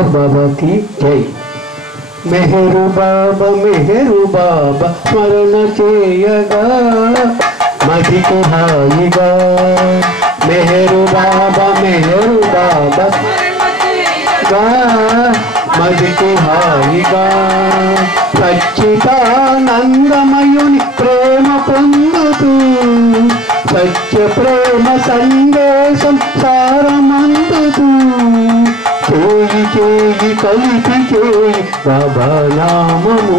मेहर बाबा की जय। मेहरु बाबा स्मरण चेयगा मदिकी हाईगा। मेहरु बाबा मदिकी हाईगा। सच्चिदानंदमयुनि प्रेम పొందుతూ सत्य प्रेम संदेशम सारमंदुतू చేయి చేయి కలిపి చేయి బాబా నామము।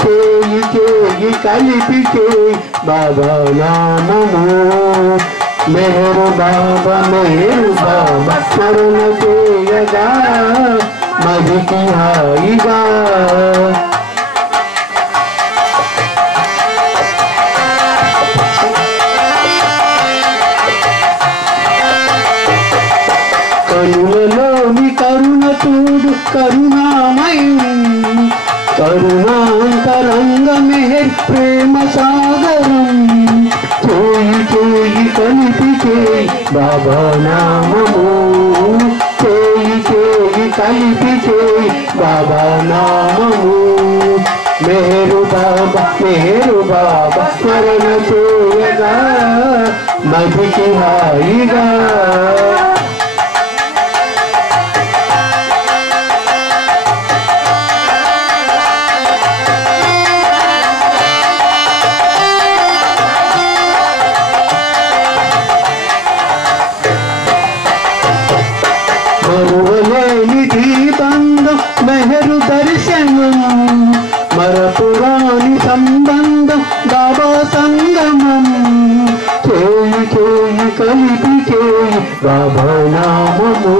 చేయి చేయి కలిపి చేయి బాబా నామము। మెహరు బాబా స్మరణ చేయగా మదికి హాయిగా। కరుణలోని కరుణ చూడు కరుణామయం। కరుణాంతరంగ మెహర్ ప్రేమ సాగరం। చేయి చేయి కలిపి చేయి బాబా నామము। చేయి చేయి కలిపి చేయి బాబా నామము। మెహరు బాబా స్మరణ చేయగా మదికి హాయిగా। మరువలేని దీపందం మెహరు దర్శనం। మరపురాని సంబంధం బాబా సంగమం। చేయి చేయి కలిపి చేయి బాబా నామము।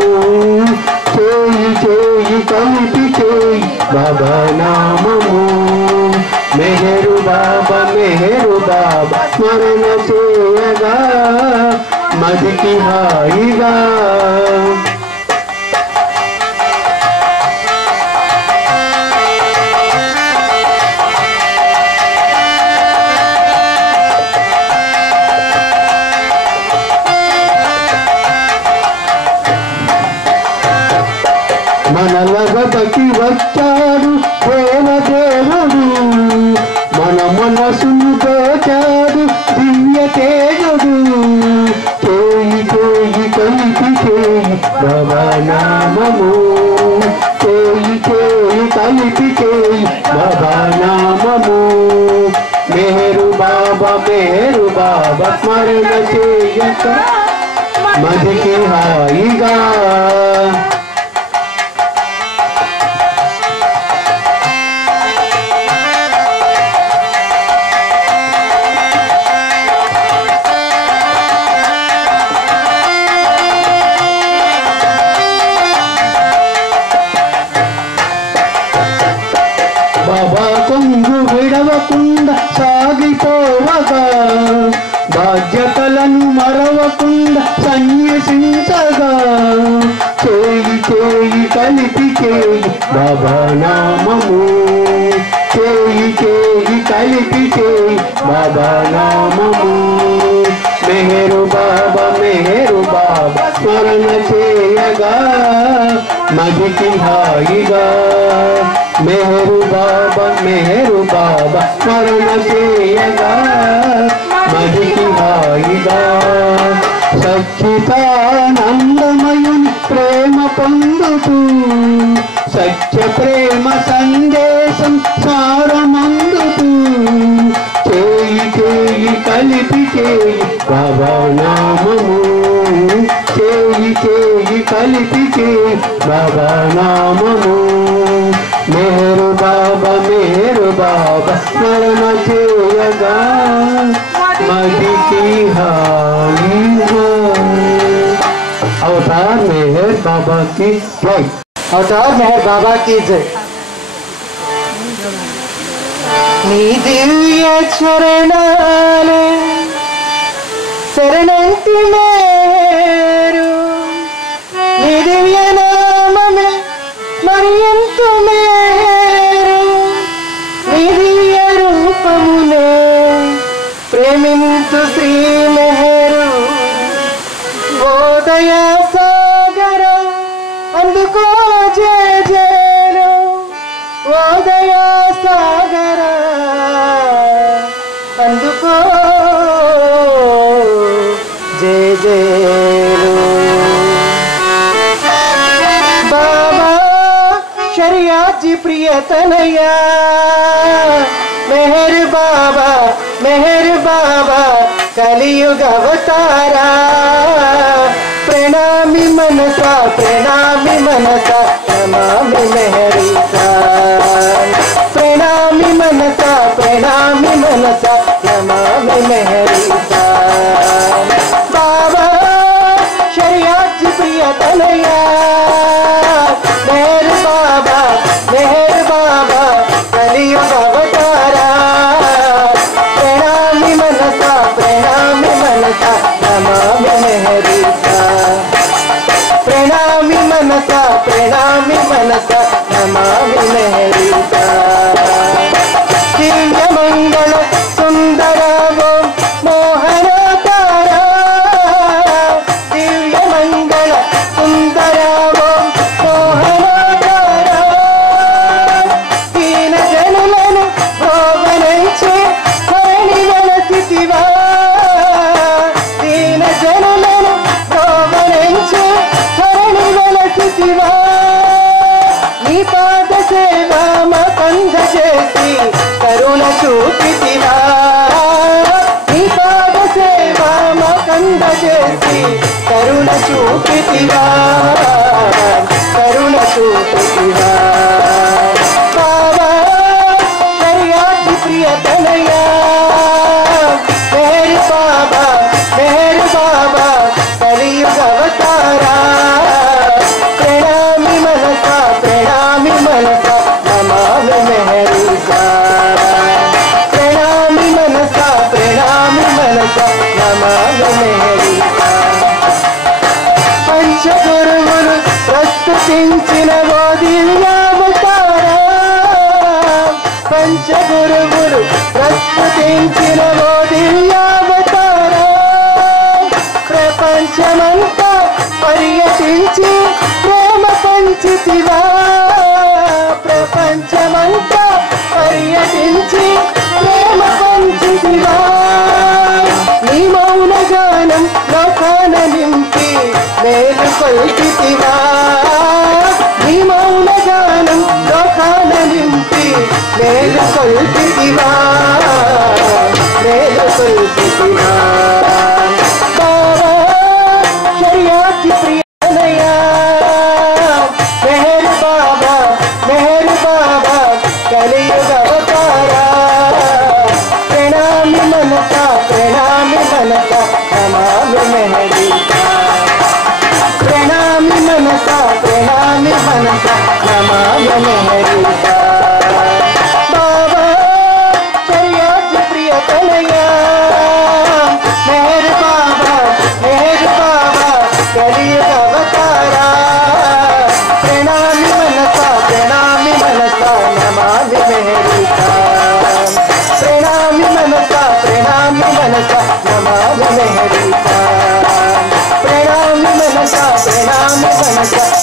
చేయి చేయి కలిపి చేయి బాబా నామము। మెహరు బాబా స్మరణ చేయగా మదికి హాయిగా। మనలగబకి వచ్చాడు దేవదేవుడు। మన మనసును దోచాడు దివ్య తేజుడు। చేయి చేయి కలిపి చేయి బాబా నామము। చేయి చేయి కలిపి చేయి బాబా నామము। మెహరు బాబా స్మరణ చేయక మదికి హాయిగా। బాబా కొంగు విడవకుండా సాగిపోవగా బాధ్యతలను మరవకుండా సన్యసించగా। చేయి చేయి కలిపి చేయి బాబా నామము। చేయి చేయి కలిపి చేయి బాబా నామము। మెహరు బాబా స్మరణ చేయగా మదికి హాయిగా। మెహరు బాబా స్మరణ చేయగా మదికి హాయిగా। సచ్చిదానందమయుని ప్రేమ పొందుతూ సత్య ప్రేమ సందేశం సారమందుతూ చేయి చేయి కలిపి చేయి బాబా నామము। చేయి చేయి కలిపి చేయి బాబా నామము। మెహరు బాబా స్మరణ చేయగా మదికి హాయిగా। अवतार मेहर बाबा की जय। अवतार मेहर बाबा की जय। नी दिव्य चरणाले शरणंति मेरू। नी दिव्य नाममे स्मर्यन्तु मेरू। नी दिव्य रूपमुने प्रेमिन्तु श्री मेहरू। दया सागर అందుకో जी प्रिय तनया मेहर बाबा कलियुग अवतारा प्रणामी मनसा नमामि मेहरीसा प्रणामी मनसा नमामि मेहरीसा बाबा शरियत जी प्रिय तनया मेहर बाबा कलियुग अवतारा प्रणामी मनसा नमामि मेहरीसा प्रणामी मनसा नमामि मेहरीसा दिव्य मंगल सुंदर वो मोहनतारा दिव्य मंगल सुंदर वो मोहनतारा दीन जनुలను భోగనించి హరిని వెలసితివా दीन జనులను భోగనించి హరిని వెలసితివా నీ పాద సేవ మకంద చేసి కరుణ చూపితివా నీ పాద సేవ మకంద చేసి కరుణ చూపితివా బాబా शरियत जी प्रिय तनया मेहर बाबा कलियुग अवतारा प्रणामी मनसा नमामि मेहरीसा प्रणामी मनसा नमामि मेहरीसा पंच गुरुవులు ప్రస్తుతించిన ఓ దివ్యావతారా పంచ గురువులు ప్రస్తుతించిన ఓ దివ్యావతారా ప్రపంచమంతా పర్యటించి ప్రేమ పంచితివా ప్రపంచమంతా పర్యటించి ప్రేమ పంచితివా నీ మౌన గానం లోకాన నింపి మేలు కొల్పితివా నీ మౌన గానం లోకాన నింపి మేలు కొల్పితివా బాబా शरियत जी प्रिय तनया मेहर बाबा कलियुग अवतारा प्रणामी मनसा नमामि मेहरीसा प्रणामी मनसा नमामि मेहरीसा बाबा शरियत जी प्रिय तनया मेहर बाबा कलियुग अवतारा प्रणामी मनसा नमामि मेहरीसा प्रणामी मनसा नमामि मेहरीसा प्रणामी मनसा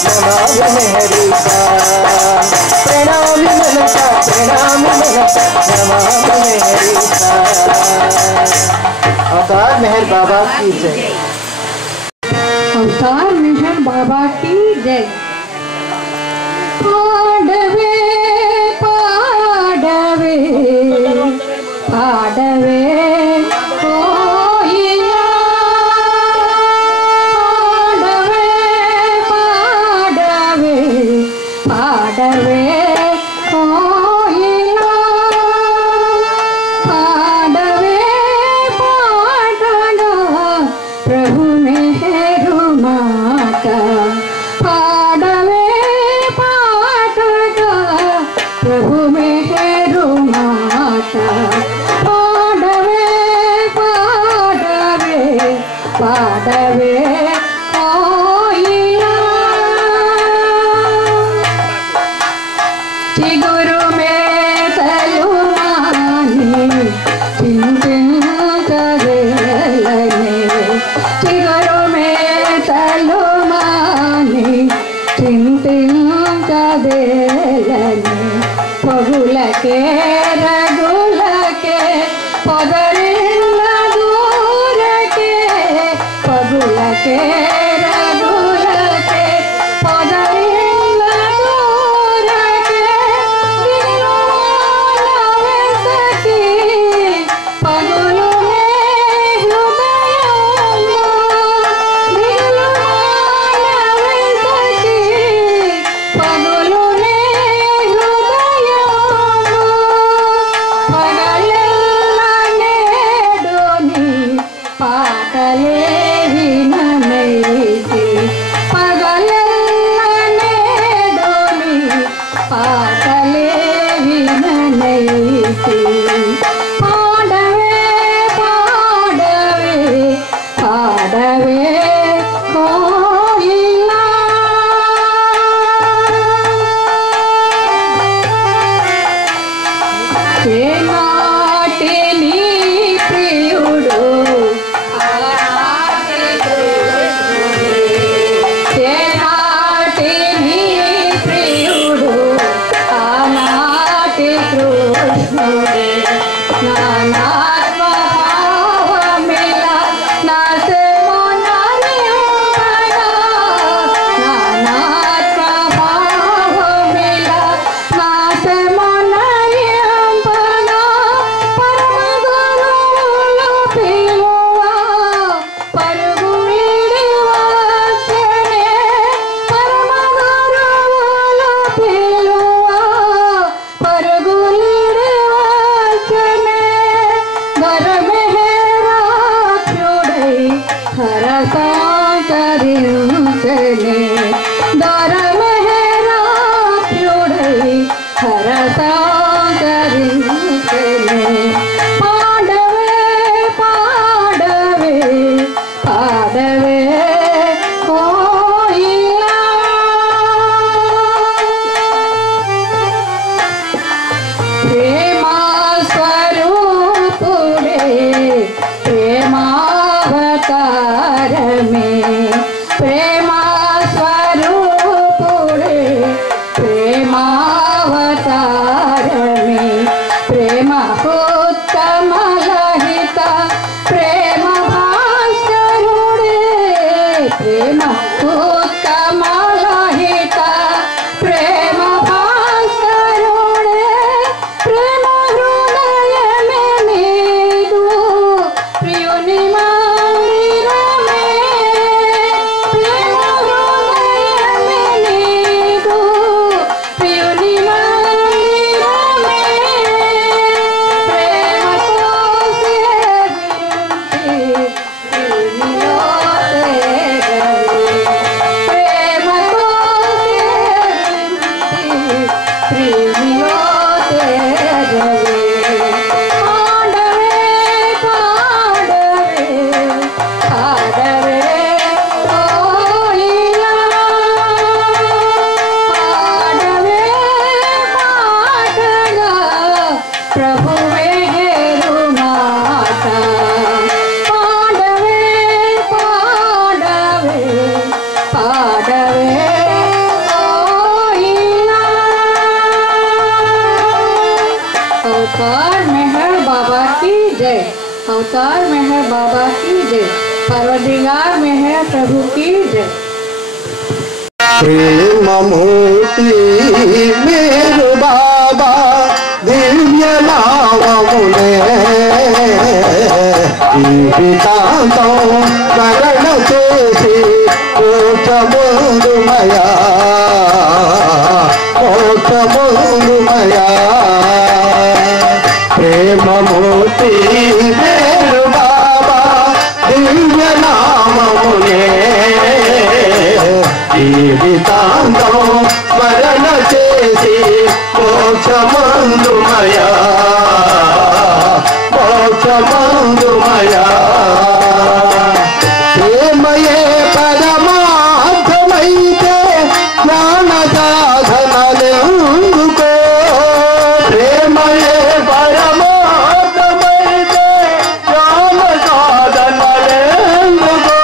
नमामि मेहरीसा प्रणामी मनसा नमामि मेहरीसा अवतार मेहर बाबा की जय अवतार मेहर बाबा की जय पाडवे पाडवे पाडवे कोयिला पाडवे पाडवे कोयिला पाडवे पाडना प्रभु मेहरु माता पाडवे पाडना प्रभु मेहरु माता पाडवे पाडवे पाडवे कोयिला चिगुरु में तलुमानी चिंतिंचदेलने चिगुरु में तलुमानी चिंतिंचदेलने पगुलके रगुलके पदरिल्ल दूरके पगुलके रगुलके पदरिल्ल दूरके की जय। अवतार मेहर बाबा की जय। परवरदिगार मेहर प्रभु की जय। प्रेम मूर्ति मेरे बाबा दिव्य नाममुने जीवितांतो करण చేసి మోక్షముందుమయా మోక్షముందుమయా ప్రేమ మూర్తి మేరు బాబా దివ్య నామమునే జీవితాంతం స్మరణ చేసి మోక్షమందుమయా మోక్షమందుమయా ప్రేమయే పరమార్థమైతే జ్ఞాన సాధనలెందుకో ప్రేమయే పరమార్థమైతే జ్ఞాన సాధనలెందుకో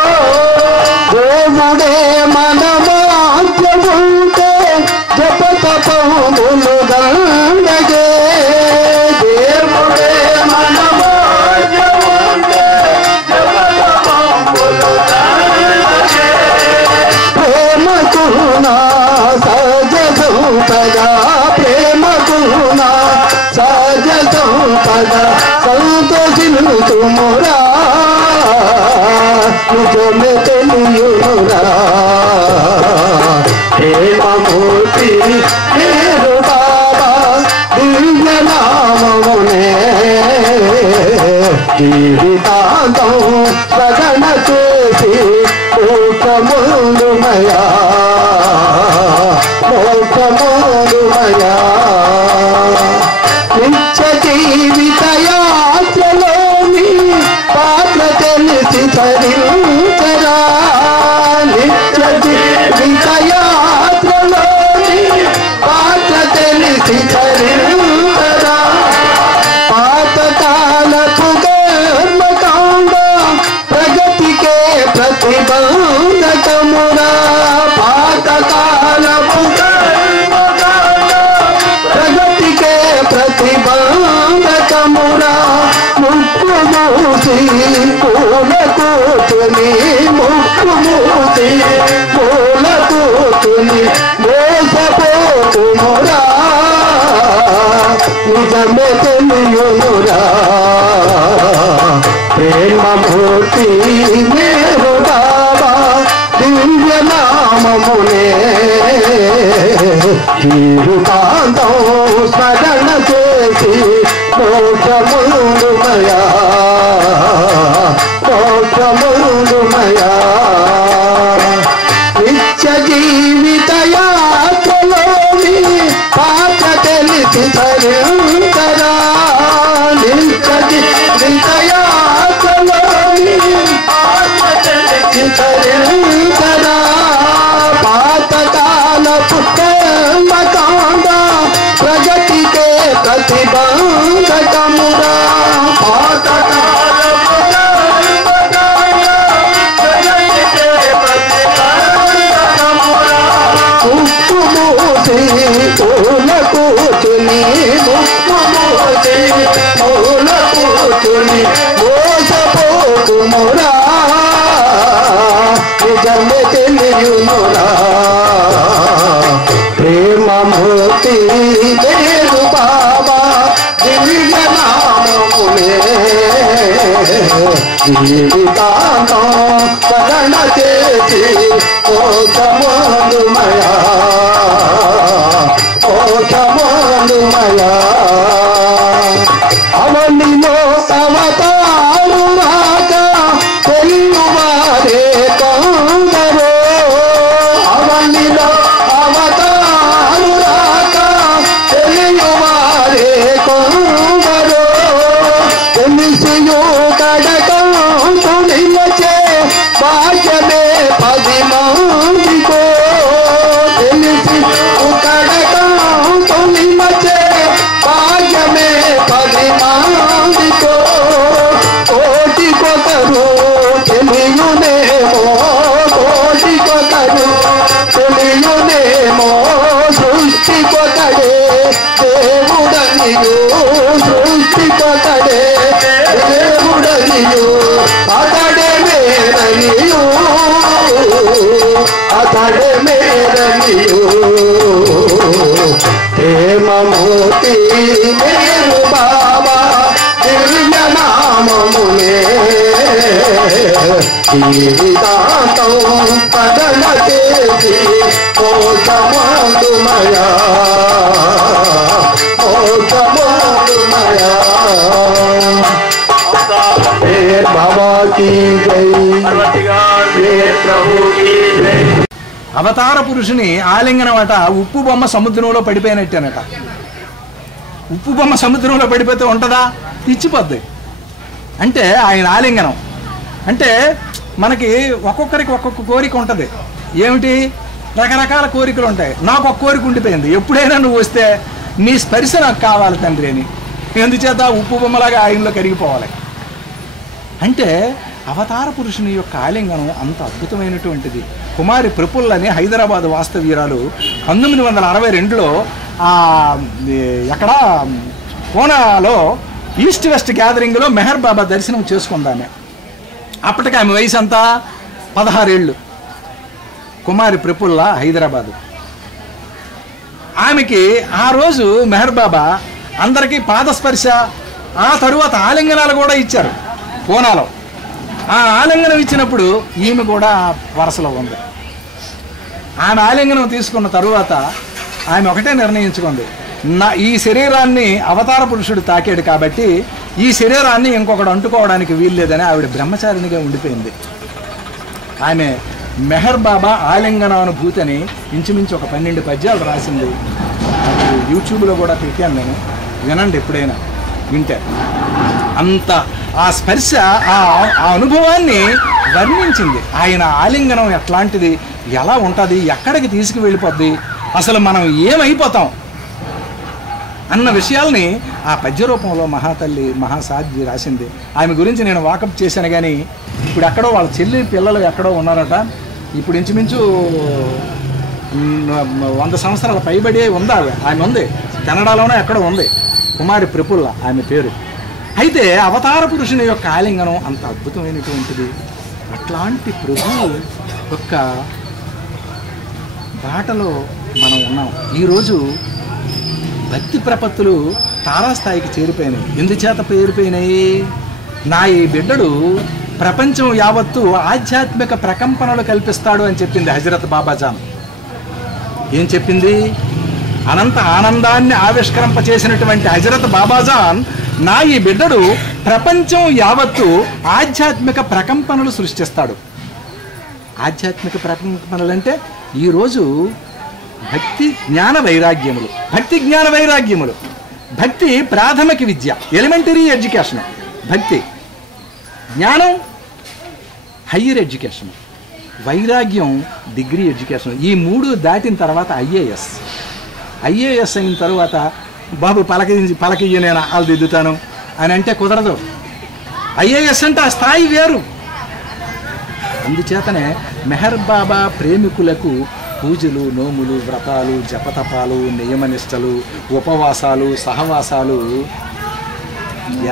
దేవుడే మనమాద్యముంటే జప తపములు దండగే దేవుడే మనమాద్యముంటే జప తపములు దండగే ప్రేమ కురుణా సహజ సంపద ప్రేమ కురుణా సహజ సంపద సంతోషిల్తుమురా నిజమే తెలియునురా ప్రేమ మూర్తి మేరు బాబా దివ్య నామమునే జీవితాంతం స్మరణ చేసి మోక్షముందుమయా మోక్షముందుమయా నిత్య జీవిత యాత్రలోని పాత్ర తెలిసి తరించరా నిత్య జీవిత యాత్రలోని పాత్ర తెలిసి తరించరా పాతకాలపు కర్మకాండ ప్రగతికే ప్రతిబంధకమురా పాతకాలపు కర్మకాండ ప్రగతికే ప్రతిబంధకమురా ముక్కు మూసి పూల కూతుని ముక్కు మూసి పూల కూతుని మోసపోతుమురా నిజమే తెలియునురా ప్రేమ మూర్తి మేరు బాబా దివ్య నామమునే జీవితాంతం స్మరణ చేసి మోక్షముందుమయా మోక్షముందుమయా నిత్య జీవిత యాత్రలోని పాత్ర తెలిసి తరించరా నిత్య జీవిత యాత్రలోని పాత్ర తెలిసి తరించరా పాతకాలపు కర్మకాండ ప్రగతికే ప్రతిబంధకమురా పాతకాలపు కర్మకాండ ప్రగతికే ప్రతిబంధకమురా ముక్కు మూసి పూల కూతుని ముక్కు మూసి పూల కూతుని మోసపోతుమురా నిజమే తెలియునురా ప్రేమ మూర్తి మేరు బాబా దివ్య నామమునే జీవితాంతం స్మరణ చేసి మోక్షముందుమయా మోక్షముందుమయా అవనిలో అవతారు రాక తెలుగువారే కొందరు అవనిలో అవతారు రాక తెలుగువారే కొందరు తెలిసియో కడకంటు నిలచే భాగ్యమే 10 మందికో తెలిసి కడకంటు నిలచే భాగ్యమే 10 మందికో కోటికొకరు తెలియునేమో కోటికొకరు తెలియునేమో సృష్టికొకడే దేవుడనియు సృష్టికొకడే మేరనియు అతడే మేరనియు అతడే మేరనియు హేమమూర్తి మేరు బాబా దివ్య నామమునే జీవితాంతం పదన చేసి మోక్షమందుమయా మోక్షమందుమయా బాబా కీ జై ప్రభు కీ జై. అవతార పురుషుని ఆలింగనం అట ఉప్పు బొమ్మ సముద్రంలో పడిపోయినట్టేనట. ఉప్పు బొమ్మ సముద్రంలో పడిపోతే ఉంటుందా? ఇచ్చిపోద్ది. అంటే ఆయన ఆలింగనం అంటే మనకి ఒక్కొక్కరికి ఒక్కొక్క కోరిక ఉంటుంది. ఏమిటి? రకరకాల కోరికలు ఉంటాయి. నాకు ఒక కోరిక ఉండిపోయింది, ఎప్పుడైనా నువ్వు వస్తే నీ స్పర్శ నాకు కావాలి తండ్రి అని. ఎందుచేత ఉప్పు బొమ్మలాగా ఆయనలో కరిగిపోవాలి. అంటే అవతార పురుషుని యొక్క ఆలింగనం అంత అద్భుతమైనటువంటిది. కుమారి ప్రఫుల్లని హైదరాబాద్ వాస్తవ్యురాలు 1962లో ఎక్కడ పూనాలో ఈస్ట్ వెస్ట్ గ్యాదరింగ్లో మెహర్ బాబా దర్శనం చేసుకుందామె. అప్పటికి ఆమె వయసు అంతా 16 ఏళ్ళు. కుమారి ప్రఫుల్ల హైదరాబాదు. ఆమెకి ఆ రోజు మెహర్ బాబా అందరికీ పాదస్పర్శ ఆ తరువాత ఆలింగనాలు కూడా ఇచ్చారు పూనాలో. ఆ ఆలింగనం ఇచ్చినప్పుడు ఈమె కూడా వరసలో ఉంది. ఆమె ఆలింగనం తీసుకున్న తరువాత ఆమె ఒకటే నిర్ణయించుకుంది, ఈ శరీరాన్ని అవతార పురుషుడు తాకాడు కాబట్టి ఈ శరీరాన్ని ఇంకొకడు అంటుకోవడానికి వీల్లేదని ఆవిడ బ్రహ్మచారినిగా ఉండిపోయింది. ఆమె మెహర్ బాబా ఆలింగనానుభూతి అని ఇంచుమించు ఒక 12 పద్యాలు రాసింది. అది యూట్యూబ్లో కూడా పెట్టాను నేను, వినండి ఎప్పుడైనా వింటే. అంత ఆ స్పర్శ ఆ అనుభవాన్ని వర్ణించింది. ఆయన ఆలింగనం ఎట్లాంటిది, ఎలా ఉంటుంది, ఎక్కడికి తీసుకువెళ్ళిపోద్ది, అసలు మనం ఏమైపోతాం అన్న విషయాల్ని ఆ పద్య రూపంలో మహాతల్లి మహాసాధ్వి రాసింది. ఆమె గురించి నేను వాకప్ చేశాను. కానీ ఇప్పుడు ఎక్కడో వాళ్ళ చెల్లి పిల్లలు ఎక్కడో ఉన్నారట. ఇప్పుడు ఇంచుమించు 100 సంవత్సరాల పైబడి ఉంది ఆమె ఉంది. కెనడాలోనే ఎక్కడో ఉంది. కుమారి ప్రఫుల్ల ఆమె పేరు. అయితే అవతార పురుషుని యొక్క ఆలింగనం అంత అద్భుతమైనటువంటిది. అట్లాంటి ప్రభువు యొక్క బాటలో మనం ఉన్నాం. ఈరోజు భక్తి ప్రపత్తులు తారాస్థాయికి చేరిపోయినాయి. ఎందుచేత చేరిపోయినాయి? నా ఈ బిడ్డడు ప్రపంచం యావత్తు ఆధ్యాత్మిక ప్రకంపనలు కల్పిస్తాడు అని చెప్పింది హజరత్ బాబాజాన్. ఏం చెప్పింది? అనంత ఆనందాన్ని ఆవిష్కరింపచేసినటువంటి హజరత్ బాబాజాన్ నా ఈ బిడ్డడు ప్రపంచం యావత్తు ఆధ్యాత్మిక ప్రకంపనలు సృష్టిస్తాడు. ఆధ్యాత్మిక ప్రకంపనలు అంటే ఈరోజు భక్తి జ్ఞాన వైరాగ్యములు. భక్తి జ్ఞాన వైరాగ్యములు. భక్తి ప్రాథమిక విద్య, ఎలిమెంటరీ ఎడ్యుకేషన్. భక్తి జ్ఞానం హయ్యర్ ఎడ్యుకేషన్. వైరాగ్యం డిగ్రీ ఎడ్యుకేషన్. ఈ 3 దాటిన తర్వాత ఐఏఎస్. ఐఏఎస్ అయిన తర్వాత బాబు పలకయ్య నేను ఆలు దిద్దుతాను అని అంటే కుదరదు. ఐఏఎస్ అంటే ఆ స్థాయి వేరు. అందుచేతనే మెహర్ బాబా ప్రేమికులకు పూజలు, నోములు, వ్రతాలు, జపతపాలు, నియమనిష్టలు, ఉపవాసాలు, సహవాసాలు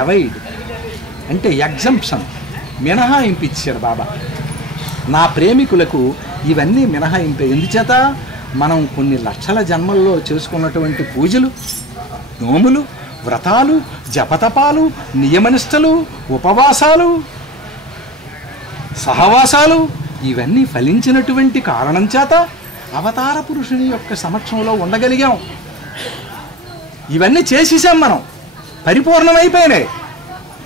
అవాయిడ్ అంటే ఎగ్జంప్షన్, మినహాయింపు ఇచ్చారు బాబా. నా ప్రేమికులకు ఇవన్నీ మినహాయింపే. ఎందుచేత మనం కొన్ని లక్షల జన్మల్లో చేసుకున్నటువంటి పూజలు, నోములు, వ్రతాలు, జపతపాలు, నియమనిష్టలు, ఉపవాసాలు, సహవాసాలు ఇవన్నీ ఫలించినటువంటి కారణం చేత అవతార పురుషుని యొక్క సమక్షంలో ఉండగలిగాం. ఇవన్నీ చేసేసాం మనం, పరిపూర్ణమైపోయినాయి.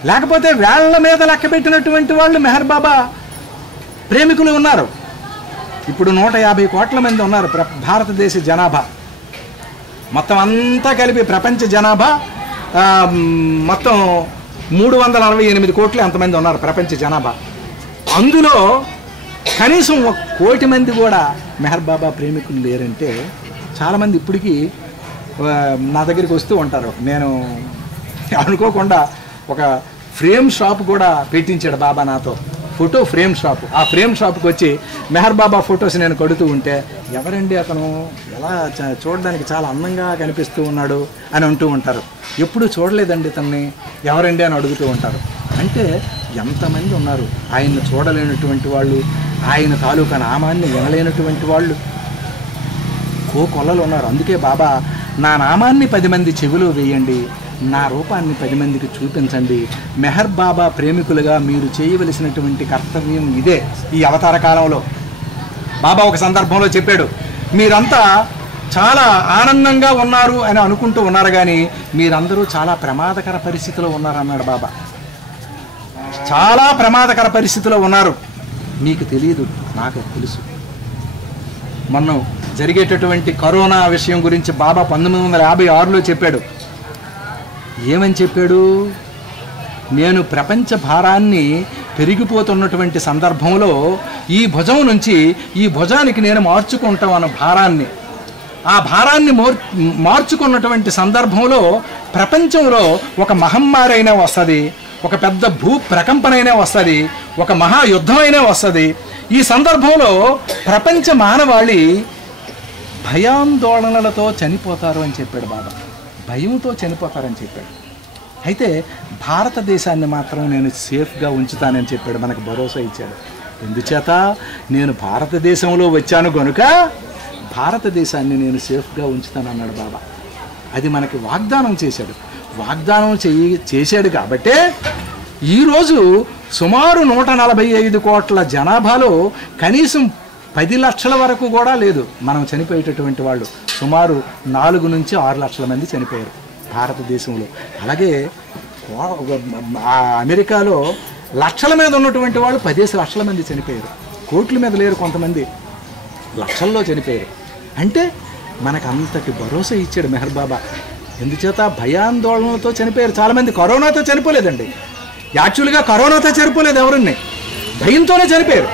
లేకపోతే వేళ్ల మీద లెక్క పెట్టినటువంటి వాళ్ళు మెహర్ బాబా ప్రేమికులు ఉన్నారు. ఇప్పుడు 150 కోట్ల మంది ఉన్నారు భారతదేశ జనాభా. మొత్తం అంతా కలిపి ప్రపంచ జనాభా మొత్తం 368 కోట్లు ఎంతమంది ఉన్నారు ప్రపంచ జనాభా. అందులో కనీసం 1 కోటి మంది కూడా మెహర్ బాబా ప్రేమికులు లేరంటే చాలామంది ఇప్పటికీ నా దగ్గరికి వస్తూ ఉంటారు. నేను అనుకోకుండా ఒక ఫ్రేమ్ షాప్ కూడా పెట్టించాడు బాబా నాతో, ఫోటో ఫ్రేమ్ షాప్. ఆ ఫ్రేమ్ షాప్కి వచ్చి మెహర్ బాబా ఫొటోస్ నేను కడుతూ ఉంటే, ఎవరండి అతను, ఎలా చూడడానికి చాలా అందంగా కనిపిస్తూ ఉన్నాడు అని అంటూ ఉంటారు. ఎప్పుడూ చూడలేదండి ఇతన్ని, ఎవరండి అని అడుగుతూ ఉంటారు. అంటే ఎంతమంది ఉన్నారు ఆయన్ని చూడలేనటువంటి వాళ్ళు, ఆయన తాలూకా నామాన్ని వినలేనటువంటి వాళ్ళు కోకొల్లలు ఉన్నారు. అందుకే బాబా నా నామాన్ని 10 మంది చెవిలో వేయండి, నా రూపాన్ని 10 మందికి చూపించండి. మెహర్ బాబా ప్రేమికులుగా మీరు చేయవలసినటువంటి కర్తవ్యం ఇదే. ఈ అవతార కాలంలో బాబా ఒక సందర్భంలో చెప్పాడు, మీరంతా చాలా ఆనందంగా ఉన్నారు అని అనుకుంటూ ఉన్నారు, కానీ మీరందరూ చాలా ప్రమాదకర పరిస్థితిలో ఉన్నారన్నాడు బాబా. చాలా ప్రమాదకర పరిస్థితిలో ఉన్నారు, మీకు తెలియదు, నాకు తెలుసు. మొన్న జరిగేటటువంటి కరోనా విషయం గురించి బాబా 1956లో చెప్పాడు. ఏమని చెప్పాడు? నేను ప్రపంచ భారాన్ని పెరిగిపోతున్నటువంటి సందర్భంలో ఈ భుజం నుంచి ఈ భుజానికి నేను మార్చుకుంటాను భారాన్ని. ఆ భారాన్ని మార్చుకున్నటువంటి సందర్భంలో ప్రపంచంలో ఒక మహమ్మారి అయినా వస్తుంది, ఒక పెద్ద భూ ప్రకంపనైనా వస్తుంది, ఒక మహాయుద్ధమైనా వస్తుంది. ఈ సందర్భంలో ప్రపంచ మానవాళి భయాందోళనలతో చనిపోతారు అని చెప్పాడు బాబా. భయంతో చనిపోతారని చెప్పాడు. అయితే భారతదేశాన్ని మాత్రం నేను సేఫ్గా ఉంచుతానని చెప్పాడు, మనకు భరోసా ఇచ్చాడు. ఎందుచేత నేను భారతదేశంలో వచ్చాను కనుక భారతదేశాన్ని నేను సేఫ్గా ఉంచుతానన్నాడు బాబా. అది మనకి వాగ్దానం చేశాడు. వాగ్దానం చేశాడు కాబట్టే ఈరోజు సుమారు 145 కోట్ల జనాభాలో కనీసం 10 లక్షల వరకు కూడా లేదు మనం చనిపోయేటటువంటి వాళ్ళు. సుమారు 4 నుంచి 6 లక్షల మంది చనిపోయారు భారతదేశంలో. అలాగే అమెరికాలో లక్షల మీద ఉన్నటువంటి వాళ్ళు 10 లక్షల మంది చనిపోయారు. కోట్ల మీద లేరు, కొంతమంది లక్షల్లో చనిపోయారు. అంటే మనకు అంతటి భరోసా ఇచ్చాడు మెహర్ బాబా. ఎందుచేత భయాందోళనలతో చనిపోయారు చాలామంది. కరోనాతో చనిపోలేదండి, యాక్చువల్గా కరోనాతో చనిపోలేదు, ఎవరిని భయంతోనే చనిపోయారు.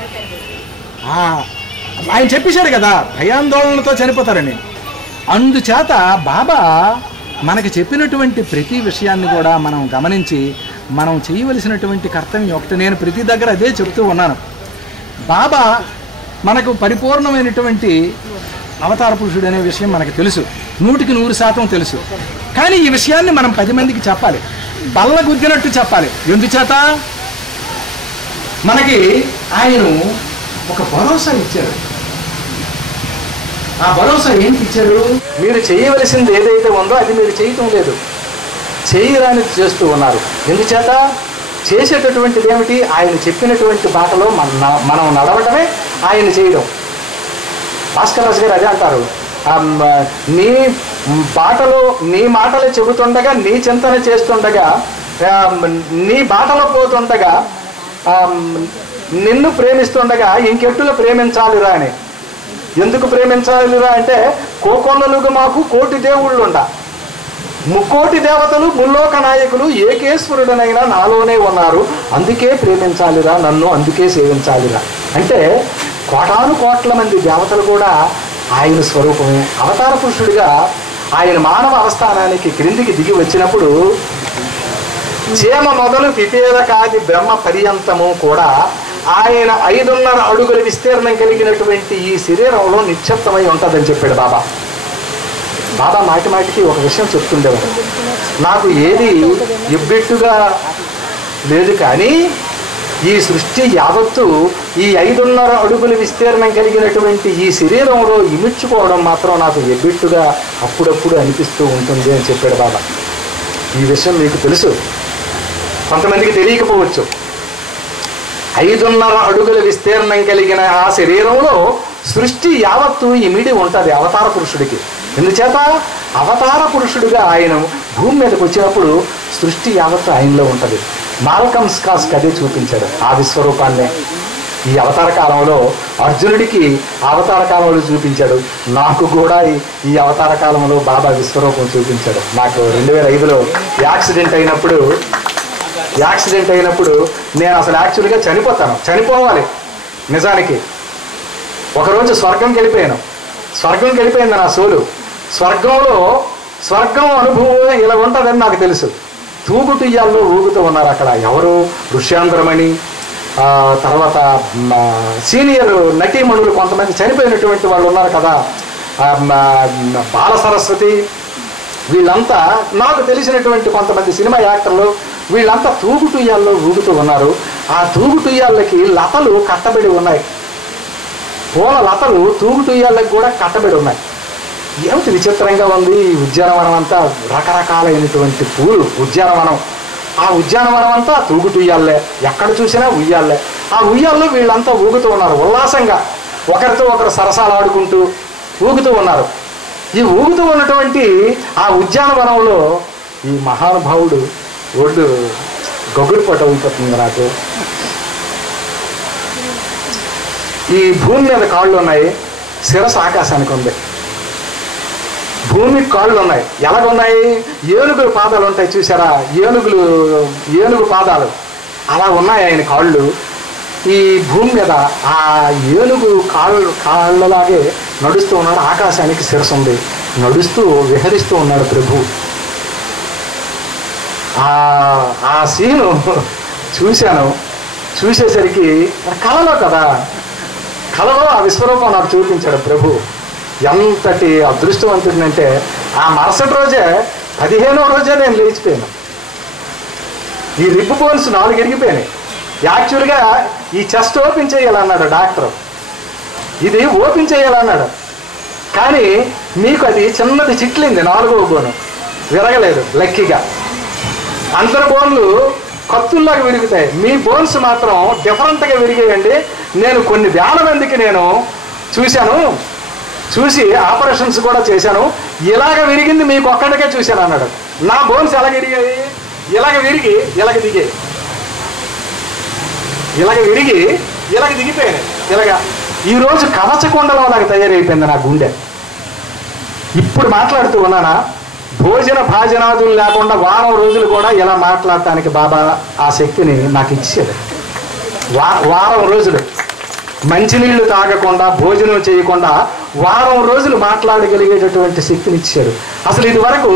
ఆయన చెప్పేశాడు కదా భయాందోళనలతో చనిపోతారని. అందుచేత బాబా మనకు చెప్పినటువంటి ప్రతి విషయాన్ని కూడా మనం గమనించి మనం చేయవలసినటువంటి కర్తవ్యం ఒకటి. నేను ప్రతి దగ్గర అదే చెప్తూ ఉన్నాను. బాబా మనకు పరిపూర్ణమైనటువంటి అవతార పురుషుడు అనే విషయం మనకు తెలుసు, 100% తెలుసు. కానీ ఈ విషయాన్ని మనం 10 మందికి చెప్పాలి, బల్ల గుద్దినట్టు చెప్పాలి. ఎందుచేత మనకి ఆయన ఒక భరోసా ఇచ్చారు. ఆ భరోసా ఏంటి ఇచ్చారు? మీరు చేయవలసింది ఏదైతే ఉందో అది మీరు చేయటం లేదు, చేయరాని చేస్తూ ఉన్నారు. ఎందుచేత చేసేటటువంటిది ఏమిటి? ఆయన చెప్పినటువంటి బాటలో మనం నడవటమే ఆయన చేయడం. భాస్కర్ రాజు గారు అదే అంటారు, నీ బాటలో నీ మాటలు చెబుతుండగా, నీ చింతన చేస్తుండగా, నీ బాటలో పోతుండగా, నిన్ను ప్రేమిస్తుండగా ఇంకెట్టులో ప్రేమించాలిరా అని. ఎందుకు ప్రేమించాలిరా అంటే కోకొల్లలుగా మాకు 1 కోటి దేవుళ్ళు ఉండ, 3 కోటి దేవతలు, ముల్లోక నాయకులు, ఏకేశ్వరుడనైనా నాలోనే ఉన్నారు, అందుకే ప్రేమించాలిరా నన్ను, అందుకే సేవించాలిరా. అంటే కోటాను కోట్ల మంది దేవతలు కూడా ఆయన స్వరూపమే. అవతార పురుషుడిగా ఆయన మానవ అవస్థానానికి క్రిందికి దిగి వచ్చినప్పుడు చీమ మొదలు పిపేద కాది బ్రహ్మ పర్యంతము కూడా ఆయన 5.5 అడుగుల విస్తీర్ణం కలిగినటువంటి ఈ శరీరంలో నిక్షిప్తమై ఉంటుందని చెప్పాడు బాబా. బాబా మాటి మాటికి ఒక విషయం చెప్తుండేవాడు, నాకు ఏది ఎబ్బెట్టుగా లేదు, కానీ ఈ సృష్టి యావత్తు ఈ 5.5 అడుగుల విస్తీర్ణం కలిగినటువంటి ఈ శరీరంలో ఇమిడ్చుకోవడం మాత్రం నాకు ఎబ్బెట్టుగా అప్పుడప్పుడు అనిపిస్తూ ఉంటుంది అని చెప్పాడు బాబా. ఈ విషయం మీకు తెలుసు, కొంతమందికి తెలియకపోవచ్చు. 5.5 అడుగుల విస్తీర్ణం కలిగిన ఆ శరీరంలో సృష్టి యావత్తు ఇమిడి ఉంటుంది అవతార పురుషుడికి. ఎందుచేత అవతార పురుషుడిగా ఆయన భూమి మీదకి వచ్చినప్పుడు సృష్టి యావత్తు ఆయనలో ఉంటుంది. మాల్కమ్ స్కాస్కి అదే చూపించాడు, ఆ విశ్వరూపాన్నే ఈ అవతార కాలంలో అర్జునుడికి అవతార కాలంలో చూపించాడు. నాకు కూడా ఈ అవతార కాలంలో బాబా విశ్వరూపం చూపించాడు. నాకు 2005లో యాక్సిడెంట్ అయినప్పుడు నేను అసలు యాక్చువల్గా చనిపోవాలి. నిజానికి ఒకరోజు స్వర్గంకి వెళ్ళిపోయింది నా సోలు. స్వర్గం అనుభవం ఇలా ఉంటుందని నాకు తెలుసు. తూగుటుయ్యాల్లో ఊగుతూ ఉన్నారు అక్కడ ఎవరు, ఋష్యాంధ్రమణి, తర్వాత సీనియర్ నటీమణులు కొంతమంది చనిపోయినటువంటి వాళ్ళు ఉన్నారు కదా, బాల సరస్వతి, వీళ్ళంతా నాకు తెలిసినటువంటి కొంతమంది సినిమా యాక్టర్లు వీళ్ళంతా తూగుటుయ్యాల్లో ఊగుతూ ఉన్నారు. ఆ తూగుటుయ్యాళ్ళకి లతలు కట్టబడి ఉన్నాయి, పూల లతలు తూగుటుయ్యాళ్ళకి కూడా కట్టబడి ఉన్నాయి. ఏమిటి విచిత్రంగా ఉంది ఈ ఉద్యానవనం అంతా, రకరకాలైనటువంటి పూలు ఉద్యానవనం. ఆ ఉద్యానవనం అంతా తూగుటుయ్యాళ్ళే, ఎక్కడ చూసినా ఉయ్యాళ్ళే. ఆ ఉయ్యాల్లో వీళ్ళంతా ఊగుతూ ఉన్నారు ఉల్లాసంగా, ఒకరితో ఒకరు సరసాలు ఆడుకుంటూ ఊగుతూ ఉన్నారు. ఈ ఊగుతూ ఉన్నటువంటి ఆ ఉద్యానవనంలో ఈ మహానుభావుడు ఒళ్ళు గొగ్గురు పట్ట అయిపోతుంది నాకు. ఈ భూమి మీద కాళ్ళు ఉన్నాయి, శిరస్సు ఆకాశానికి ఉంది. భూమికి కాళ్ళు ఉన్నాయి, ఎలాగున్నాయి? ఏనుగుల పాదాలు ఉంటాయి చూసారా, ఏనుగు పాదాలు అలా ఉన్నాయి ఆయన కాళ్ళు. ఈ భూమి మీద ఆ ఏనుగు కాళ్ళలాగే నడుస్తూ ఉన్నాడు. ఆకాశానికి శిరస్సు ఉంది, నడుస్తూ విహరిస్తూ ఉన్నాడు ప్రభు. ఆ సీను చూశాను. చూసేసరికి కళలో కదా, కళలో ఆ విశ్వరూపం నాకు చూపించాడు ప్రభు. ఎంతటి అదృష్టవంతుడినంటే ఆ మరుసటి రోజే 15వ రోజే నేను లేచిపోయాను. ఈ రిబ్బు బోన్స్ 4 ఇరిగిపోయినాయి. యాక్చువల్గా ఈ చెస్ట్ ఓపెన్ చేయాలన్నాడు డాక్టర్, ఇది ఓపెన్ చేయాలన్నాడు. కానీ మీకు అది చిన్నది చిట్లింది, 4వ బోను విరగలేదు లక్కీగా. అందరి బోన్లు కత్తుల్లాగా విరుగుతాయి, మీ బోన్స్ మాత్రం డిఫరెంట్గా విరిగాయండి. నేను కొన్ని వేల మందికి నేను చూసి ఆపరేషన్స్ కూడా చేశాను. ఇలాగ విరిగింది మీకు ఒక్కడికే చూశాను అన్నాడు. నా బోన్స్ ఎలాగ విరిగాయి? ఇలాగ విరిగి ఇలాగ దిగాయి, ఇలాగ విరిగి ఇలాగ దిగిపోయాయి. ఇలాగ ఈరోజు కవచకొండలో నాకు తయారైపోయింది నా గుండె. ఇప్పుడు మాట్లాడుతూ ఉన్నానా, భోజన భాజనాదులు లేకుండా వారం రోజులు కూడా ఇలా మాట్లాడటానికి బాబా ఆ శక్తిని నాకు ఇచ్చేది. వారం రోజులు మంచినీళ్లు తాగకుండా, భోజనం చేయకుండా వారం రోజులు మాట్లాడగలిగేటటువంటి శక్తిని ఇచ్చాడు. అసలు ఇది వరకు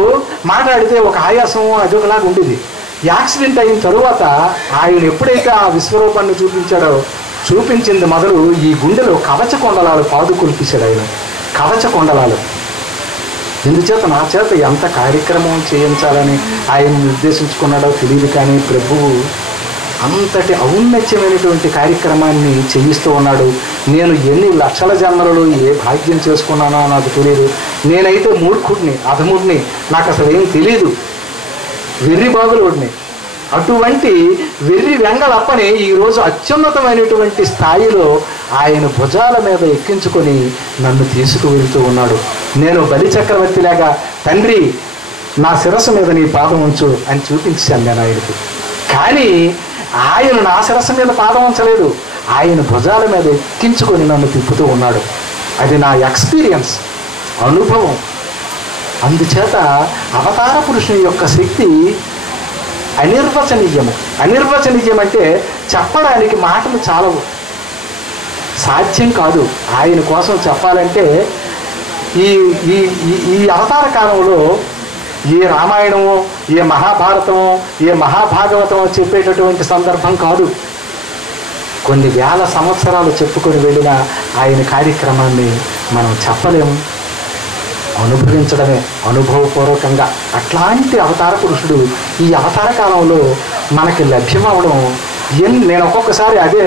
మాట్లాడితే ఒక ఆయాసం అదొకలాగా ఉండేది. యాక్సిడెంట్ అయిన తరువాత ఆయన ఎప్పుడైతే ఆ విశ్వరూపాన్ని చూపించింది మొదలు ఈ గుండెలో కవచకొండలాలు పాదుకొల్పించాడు ఆయన. కవచకొండలాలు ఎందుచేత నా చేత ఎంత కార్యక్రమం చేయించాలని ఆయన నిర్దేశించుకున్నాడో తెలియదు. కానీ ప్రభువు అంతటి ఔన్నత్యమైనటువంటి కార్యక్రమాన్ని చేయిస్తూ ఉన్నాడు. నేను ఎన్ని లక్షల జన్మలలో ఏ భాగ్యం చేసుకున్నానో నాకు తెలియదు. నేనైతే మూర్ఖుడిని, అధముడిని, నాకు అసలు ఏం తెలియదు, వెర్రి బాగులోడిని. అటువంటి వెర్రి వెంగళప్పని ఈరోజు అత్యున్నతమైనటువంటి స్థాయిలో ఆయన భుజాల మీద ఎక్కించుకొని నన్ను తీసుకువెళ్తూ ఉన్నాడు. నేను బలిచక్రవర్తిలాగా తండ్రి నా శిరస్సు మీద నీ పాదం ఉంచు అని చూపించాను నేను ఆయనకి. కానీ ఆయన నా శిరస్సు మీద పాదం ఉంచలేదు, ఆయన భుజాల మీద ఎక్కించుకొని నన్ను తిప్పుతూ ఉన్నాడు. అది నా ఎక్స్పీరియన్స్, అనుభవం. అందుచేత అవతార పురుషుని యొక్క శక్తి అనిర్వచనీయము. అనిర్వచనీయం అంటే చెప్పడానికి మాటలు చాలవు, సాధ్యం కాదు. ఆయన కోసం చెప్పాలంటే ఈ ఈ ఈ అవతార కాలంలో ఏ రామాయణమో, ఏ మహాభారతమో, ఏ మహాభాగవతమో చెప్పేటటువంటి సందర్భం కాదు. కొన్ని వేల సంవత్సరాలు చెప్పుకొని వెళ్ళిన ఆయన కార్యక్రమాన్ని మనం చెప్పలేము, అనుభవించడమే అనుభవపూర్వకంగా. అట్లాంటి అవతార పురుషుడు ఈ అవతార కాలంలో మనకి లభ్యమవడం నేను ఒక్కొక్కసారి అదే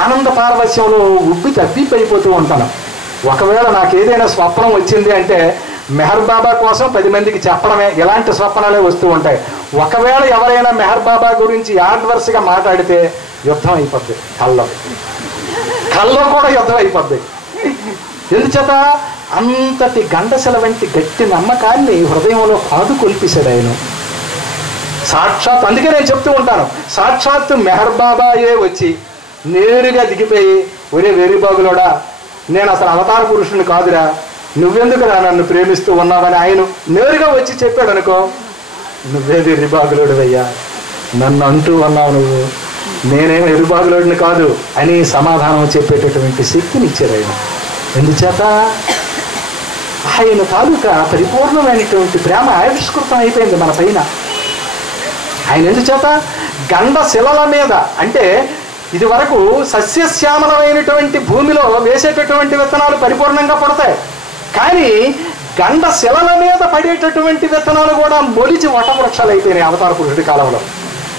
ఆనంద పారవస్యంలో ఉబ్బి తబ్బిపోతూ ఉంటాను. ఒకవేళ నాకు ఏదైనా స్వప్నం వచ్చింది అంటే మెహర్ బాబా కోసం 10 మందికి చెప్పడమే. ఇలాంటి స్వప్నాలే వస్తూ ఉంటాయి. ఒకవేళ ఎవరైనా మెహర్ బాబా గురించి యాడ్వర్స్గా మాట్లాడితే యుద్ధం అయిపోద్ది, కల్లో కూడా యుద్ధం అయిపోద్ది. ఎందుచేత అంతటి గండశల వంటి గట్టి నమ్మకాన్ని హృదయంలో పాదుకొల్పేశాడు ఆయన సాక్షాత్. అందుకే నేను చెప్తూ ఉంటాను, సాక్షాత్తు మెహర్ బాబాయే వచ్చి నేరుగా దిగిపోయి, ఒరే వెర్రిబాగులోడా, నేను అసలు అవతార పురుషుని కాదురా, నువ్వెందుకురా నన్ను ప్రేమిస్తూ ఉన్నావని ఆయన నేరుగా వచ్చి చెప్పాడు అనుకో, నువ్వే వెర్రిబాగులోడివయ్యా, నన్ను అంటూ ఉన్నావు నువ్వు, నేనేం వెర్రిబాగులోడిని కాదు అని సమాధానం చెప్పేటటువంటి శక్తిని ఇచ్చారు ఆయన. ఎందుచేత ఆయన తాలూకా పరిపూర్ణమైనటువంటి ప్రేమ ఆవిష్కృతం అయిపోయింది మన పైన. ఆయన ఎందుచేత గండ శిలల మీద, అంటే ఇది వరకు సస్యశ్యామలమైనటువంటి భూమిలో వేసేటటువంటి విత్తనాలు పరిపూర్ణంగా పడతాయి, కానీ గండ శిలల మీద పడేటటువంటి విత్తనాలు కూడా మొలిచి వటవృక్షాలు అయిపోయినాయి అవతార పురుషుడి కాలంలో.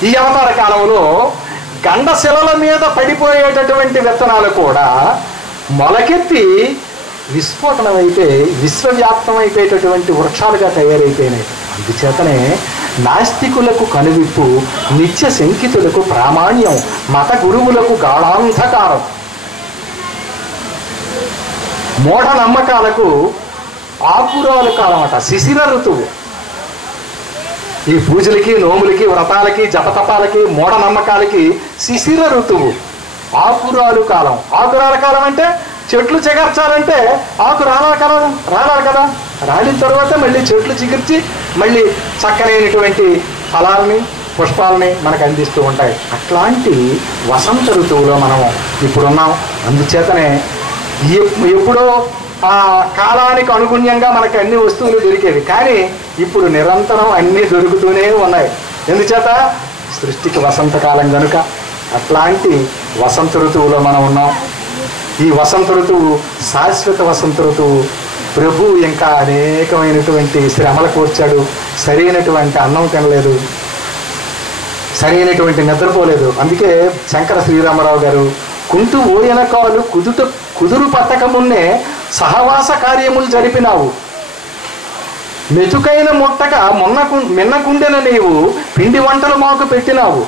ఈ అవతార కాలంలో గండశిలల మీద పడిపోయేటటువంటి విత్తనాలు కూడా మొలకెత్తి విస్ఫోటనమైపోయి విశ్వవ్యాప్తమైపోయేటటువంటి వృక్షాలుగా తయారైపోయినాయి. అందుచేతనే నాస్తికులకు కనువిప్పు, నిత్య శంకితులకు ప్రామాణ్యం, మత గురువులకు గాఢాంధకారం, మూఢ నమ్మకాలకు ఆకురాలు కాలం అట, శిశిర ఋతువు. ఈ పూజలకి, నోములకి, వ్రతాలకి, జపతపాలకి, మూఢ నమ్మకాలకి శిశిర ఋతువు, ఆకురాలు కాలం. ఆకురాల కాలం అంటే చెట్లు చిగర్చాలంటే ఆకు రాలాలి కదా. రాలిన తర్వాత మళ్ళీ చెట్లు చిగుర్చి మళ్ళీ చక్కనైనటువంటి ఫలాల్ని, పుష్పాలని మనకు అందిస్తూ ఉంటాయి. అట్లాంటి వసంత ఋతువులో మనం ఇప్పుడున్నాం. అందుచేతనే ఎప్పుడో ఆ కాలానికి అనుగుణ్యంగా మనకు అన్ని వస్తువులు దొరికేవి, కానీ ఇప్పుడు నిరంతరం అన్నీ దొరుకుతూనే ఉన్నాయి. ఎందుచేత సృష్టికి వసంతకాలం కనుక అట్లాంటి వసంత ఋతువులో మనం ఉన్నాం. ఈ వసంత ఋతువు శాశ్వత వసంత ఋతువు. ప్రభు ఇంకా అనేకమైనటువంటి శ్రమలు కూర్చాడు. సరైనటువంటి అన్నం తినలేదు, సరైనటువంటి నిద్రపోలేదు. అందుకే శంకర శ్రీరామరావు గారు కుంటు ఓయనకాలు కుదురు పట్టకమున్నే సహవాస కార్యములు జరిపినావు, మెతుకైన ముట్టగా మిన్నకుండెన నీవు పిండి వంటలు మాకు పెట్టినావు,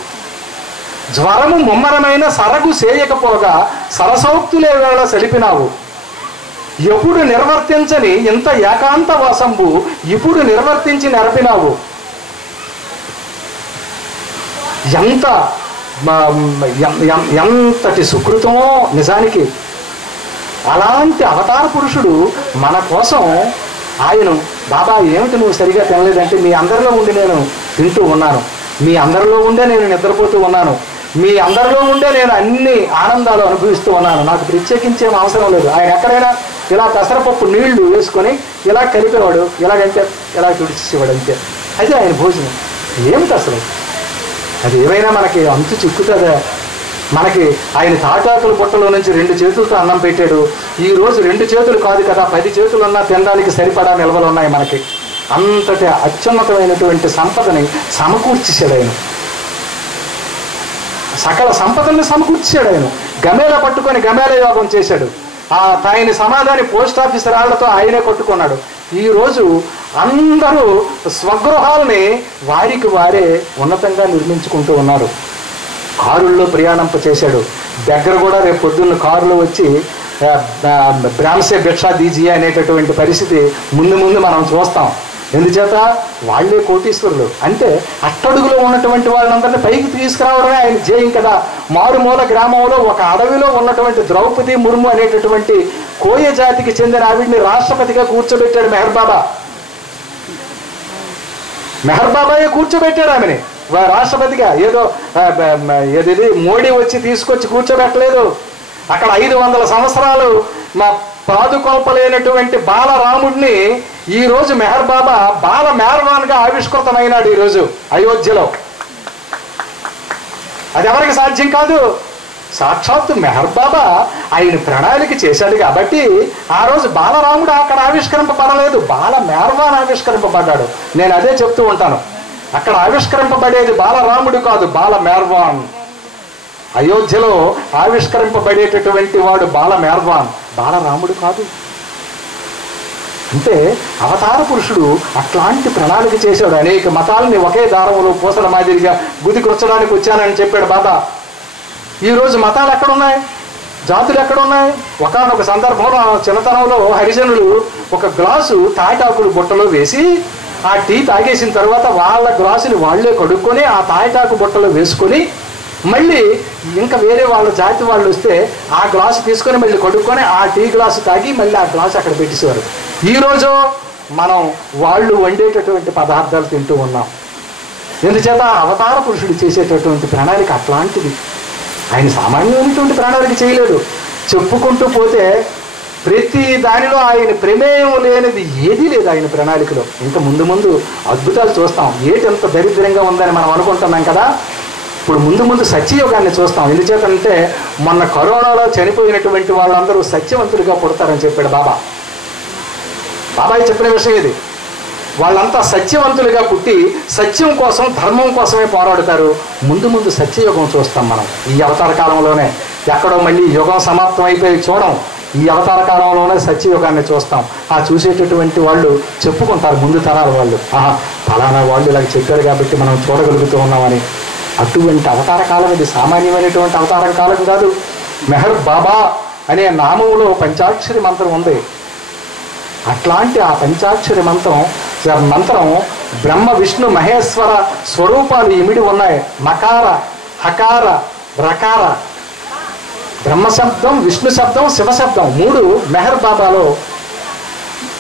జ్వరము ముమ్మరమైన సరగు చేయకపోగా సరసౌక్తులే వేళ సెలిపినావు, ఎప్పుడు నిర్వర్తించని ఇంత ఏకాంత వాసంబు ఇప్పుడు నిర్వర్తించి నెరపినావు. ఎంతటి సుకృతమో నిజానికి. అలాంటి అవతార పురుషుడు మన కోసం ఆయన, బాబా ఏమిటి నువ్వు సరిగా తినలేదంటే, మీ అందరిలో ఉండి నేను తింటూ ఉన్నాను, మీ అందరిలో ఉండే నేను నిద్రపోతూ ఉన్నాను, మీ అందరిలో ఉండే నేను అన్ని ఆనందాలు అనుభవిస్తూ ఉన్నాను, నాకు ప్రత్యేకించేం అవసరం లేదు. ఆయన ఎక్కడైనా ఇలా పెసరపప్పు నీళ్లు వేసుకొని ఇలా కలిపేవాడు, ఇలాగంటే ఇలా తుడిచేవాడు, అంతే. అది ఆయన భోజనం. ఏమిటి అసలు అది? ఏమైనా మనకి అంతు చిక్కుతుందా? మనకి ఆయన తాటాకుల బుట్టలో నుంచి 2 చేతులతో అన్నం పెట్టాడు. ఈరోజు 2 చేతులు కాదు కదా, 10 చేతులు ఉన్నా తినడానికి సరిపడా నిల్వలు ఉన్నాయి మనకి. అంతటి అత్యున్నతమైనటువంటి సంపదని సమకూర్చేశాడు ఆయన. సకల సంపదల్ని సమకూర్చాడు ఆయన. గమేళ పట్టుకొని గమేళ యోగం చేశాడు. ఆయన సమాధాని పోస్ట్ ఆఫీస్ రాళ్లతో ఆయనే కొట్టుకున్నాడు. ఈరోజు అందరూ స్వగృహాలని వారికి వారే ఉన్నతంగా నిర్మించుకుంటూ ఉన్నారు. కారుల్లో ప్రయాణంప చేశాడు. దగ్గర కూడా రేపు పొద్దున్న కారులో వచ్చి బ్రాహ్మసే భిక్షా దీజియా అనేటటువంటి పరిస్థితి ముందు మనం చూస్తాం. ఎందుచేత వాళ్ళే కోటీశ్వరులు. అంటే అట్టడుగులో ఉన్నటువంటి వాళ్ళందరినీ పైకి తీసుకురావడమే ఆయన జయం కదా. మారుమూల గ్రామంలో ఒక అడవిలో ఉన్నటువంటి ద్రౌపది ముర్ము అనేటటువంటి కోయ జాతికి చెందిన ఆవిడ్ని రాష్ట్రపతిగా కూర్చోబెట్టాడు మెహర్ బాబా. మెహర్ బాబాయే కూర్చోబెట్టాడు ఆమెని రాష్ట్రపతిగా. ఏది మోడీ వచ్చి తీసుకొచ్చి కూర్చోబెట్టలేదు. అక్కడ 500 సంవత్సరాలు మా పాదుకోల్పలేనటువంటి బాలరాముడిని ఈరోజు మెహర్ బాబా బాల మేర్వాన్గా ఆవిష్కృతమైనాడు ఈరోజు అయోధ్యలో. అది ఎవరికి సాధ్యం కాదు. సాక్షాత్తు మెహర్ బాబా ఆయన ప్రణాళిక చేశాడు కాబట్టి ఆ రోజు బాలరాముడు అక్కడ ఆవిష్కరింపబడలేదు, బాల మేర్వాన్ ఆవిష్కరింపబడ్డాడు. నేను అదే చెప్తూ ఉంటాను. అక్కడ ఆవిష్కరింపబడేది బాలరాముడు కాదు, బాల మేర్వాన్. అయోధ్యలో ఆవిష్కరింపబడేటటువంటి వాడు బాల మేర్వాన్, బాలరాముడు కాదు. అంటే అవతార పురుషుడు అట్లాంటి ప్రణాళిక చేశాడు. అనేక మతాలని ఒకే దారంలో పూసల మాదిరిగా గుదికొచ్చడానికి వచ్చానని చెప్పాడు బాబా. ఈరోజు మతాలు ఎక్కడున్నాయి, జాతులు ఎక్కడున్నాయి? ఒకానొక సందర్భంలో చిన్నతనంలో హరిజనులు ఒక గ్లాసు తాటాకులు బుట్టలో వేసి ఆ టీ తాగేసిన తర్వాత వాళ్ళ గ్లాసుని వాళ్లే కడుక్కొని ఆ తాటాకు బుట్టలో వేసుకొని మళ్ళీ ఇంకా వేరే వాళ్ళ జాతి వాళ్ళు వస్తే ఆ గ్లాసు తీసుకొని మళ్ళీ కడుక్కొని ఆ టీ గ్లాసు తాగి మళ్ళీ ఆ గ్లాసు అక్కడ పెట్టేసేవారు. ఈరోజు మనం వాళ్ళు వండేటటువంటి పదార్థాలు తింటూ ఉన్నాం. ఎందుచేత అవతార పురుషుడు చేసేటటువంటి ప్రణాళిక అట్లాంటిది. ఆయన సామాన్యమైనటువంటి ప్రణాళిక చేయలేదు. చెప్పుకుంటూ పోతే ప్రతి దానిలో ఆయన ప్రమేయం లేనిది ఏదీ లేదు ఆయన ప్రణాళికలో. ఇంకా ముందు అద్భుతాలు చూస్తాం. ఏటెంత దరిద్రంగా ఉందని మనం అనుకుంటున్నాం కదా. ఇప్పుడు ముందు సత్యయోగాన్ని చూస్తాం. ఎందుచేతంటే మొన్న కరోనాలో చనిపోయినటువంటి వాళ్ళందరూ సత్యవంతులుగా పుడతారని చెప్పాడు బాబాయ్ చెప్పిన విషయం ఇది. వాళ్ళంతా సత్యవంతులుగా పుట్టి సత్యం కోసం ధర్మం కోసమే పోరాడుతారు. ముందు ముందు సత్యయుగం చూస్తాం మనం ఈ అవతార కాలంలోనే. ఎక్కడో మళ్ళీ యుగం సమాప్తం అయిపోయి చూడం, ఈ అవతార కాలంలోనే సత్యయుగాన్ని చూస్తాం. ఆ చూసేటటువంటి వాళ్ళు చెప్పుకుంటారు ముందు తరాల వాళ్ళు, ఆహా ఫలానా వాళ్ళు ఇలా చెప్పారు కాబట్టి మనం చూడగలుగుతూ ఉన్నామని. అటువంటి అవతార కాలం ఇది, సామాన్యమైనటువంటి అవతారం కాలం కాదు. మెహర్ బాబా అనే నామంలో పంచాక్షరి మంత్రం ఉంది. అట్లాంటి ఆ పంచాక్షరి మంత్రం బ్రహ్మ విష్ణు మహేశ్వర స్వరూపాలు ఇమిడి ఉన్నాయి. మకార హకార రకార, బ్రహ్మ శబ్దం, విష్ణు శబ్దం, శివ శబ్దం 3 మెహర్ బాబాలో.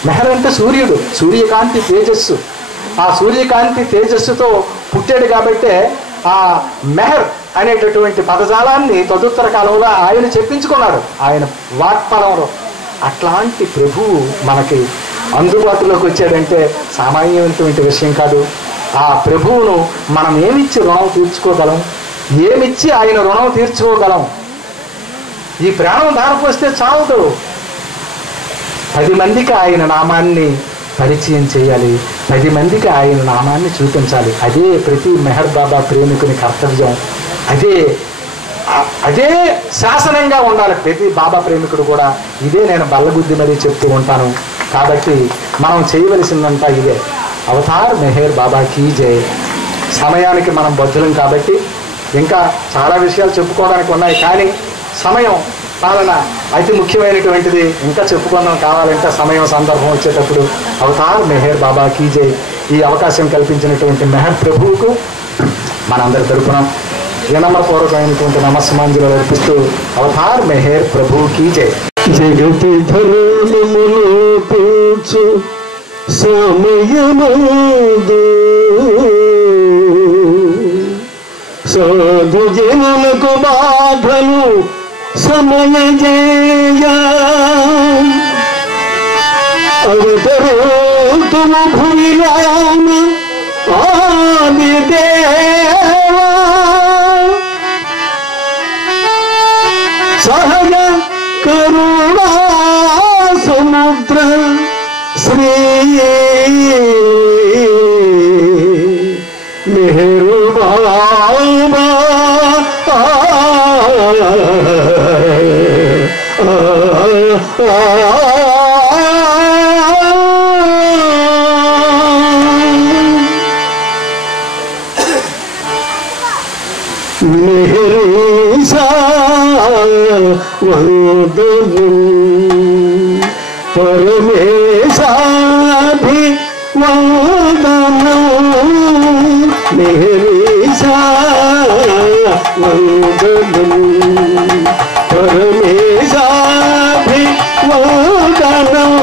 మెహర్ అంటే సూర్యుడు, సూర్యకాంతి తేజస్సు. ఆ సూర్యకాంతి తేజస్సుతో పుట్టాడు కాబట్టే ఆ మెహర్ అనేటటువంటి పదజాలాన్ని తదుత్తర కాలంలో ఆయన చెప్పించుకున్నాడు ఆయన వాక్పరంలో. అట్లాంటి ప్రభువు మనకి అందుబాటులోకి వచ్చాడంటే సామాన్యమైనటువంటి విషయం కాదు. ఆ ప్రభువును మనం ఏమిచ్చి రుణం తీర్చుకోగలం? ఏమిచ్చి ఆయన రుణం తీర్చుకోగలం? ఈ ప్రాణం దారిపోస్తే చావదు. 10 మందికి ఆయన నామాన్ని పరిచయం చేయాలి, 10 మందికి ఆయన నామాన్ని చూపించాలి. అదే ప్రతి మెహర్ బాబా ప్రేమికుని కర్తవ్యం. అదే శాసనంగా ఉండాలి ప్రతి బాబా ప్రేమికుడు కూడా. ఇదే నేను బల్లగుద్ది మరీ చెప్తూ ఉంటాను. కాబట్టి మనం చేయవలసిందంతా ఇదే. అవతార్ మెహర్ బాబా కీ జై. సమయానికి మనం బద్ధులం కాబట్టి ఇంకా చాలా విషయాలు చెప్పుకోవడానికి ఉన్నాయి, కానీ సమయం పాలన అతి ముఖ్యమైనటువంటిది. ఇంకా చెప్పుకుందాం కావాలంటే సమయం సందర్భం వచ్చేటప్పుడు. అవతార్ మెహర్ బాబా కీ జై. ఈ అవకాశం కల్పించినటువంటి మెహర్ ప్రభువుకు మనందరి తరపున వినమ్రపూర్వకమైనటువంటి నమస్సమాంజలి అర్పిస్తూ అవతార్ మెహర్ ప్రభు కీ జై. జగతి ధర్మములు పూచు సమయమందు సాధు జనులకు బాధలు సమయజేయ అవతరోతుము భూమిరామ ఆదిదేవా సహజ కరుణా సముద్ర శ్రీ మెహరు బాబా మెహరీసా వందనం పరమేశాభి వందనం మెహరీసా వందనం పరమేశాభి వందనం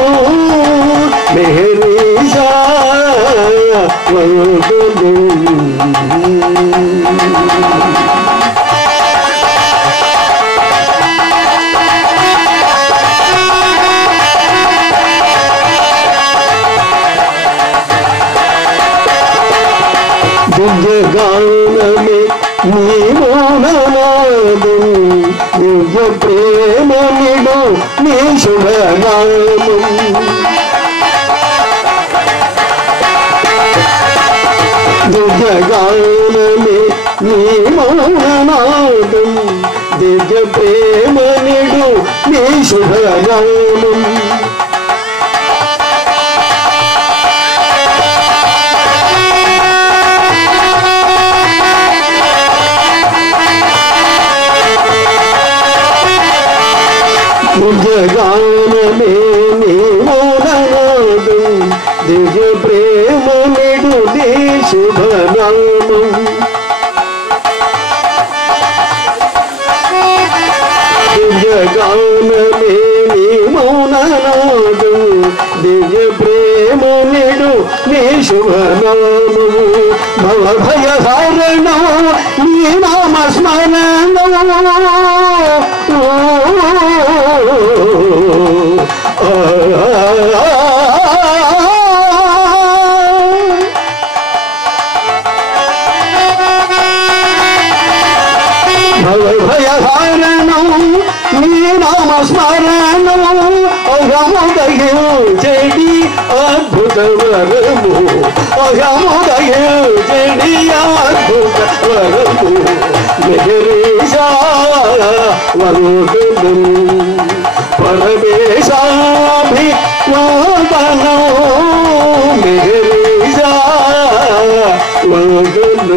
మెహరీసా వందనం. దివ్యగానమే నీ మౌననాదం, దివ్య ప్రేమ నిడు నీ శుభనామం. దివ్యగానమే నీ మౌననాదం, దివ్య ప్రేమ నిడు నీ శుభనామం. జగానమే నీ మౌననాదం, దివ్య ప్రేమ నిడు నీ శుభనామం. జగానమే నీ మౌననాదం, దివ్య ప్రేమ నిడు నీ శుభనామం. భవభయ హరణం నీ నామ స్మరణం, భయహారణం నీ నామ స్మరణం. అహముదయం చెడి అద్భుత వరము అహముదయని అద్భుత వరము మెహరీషా వరుదం పరమేశాభివాదనం మెహరీషా వరుదం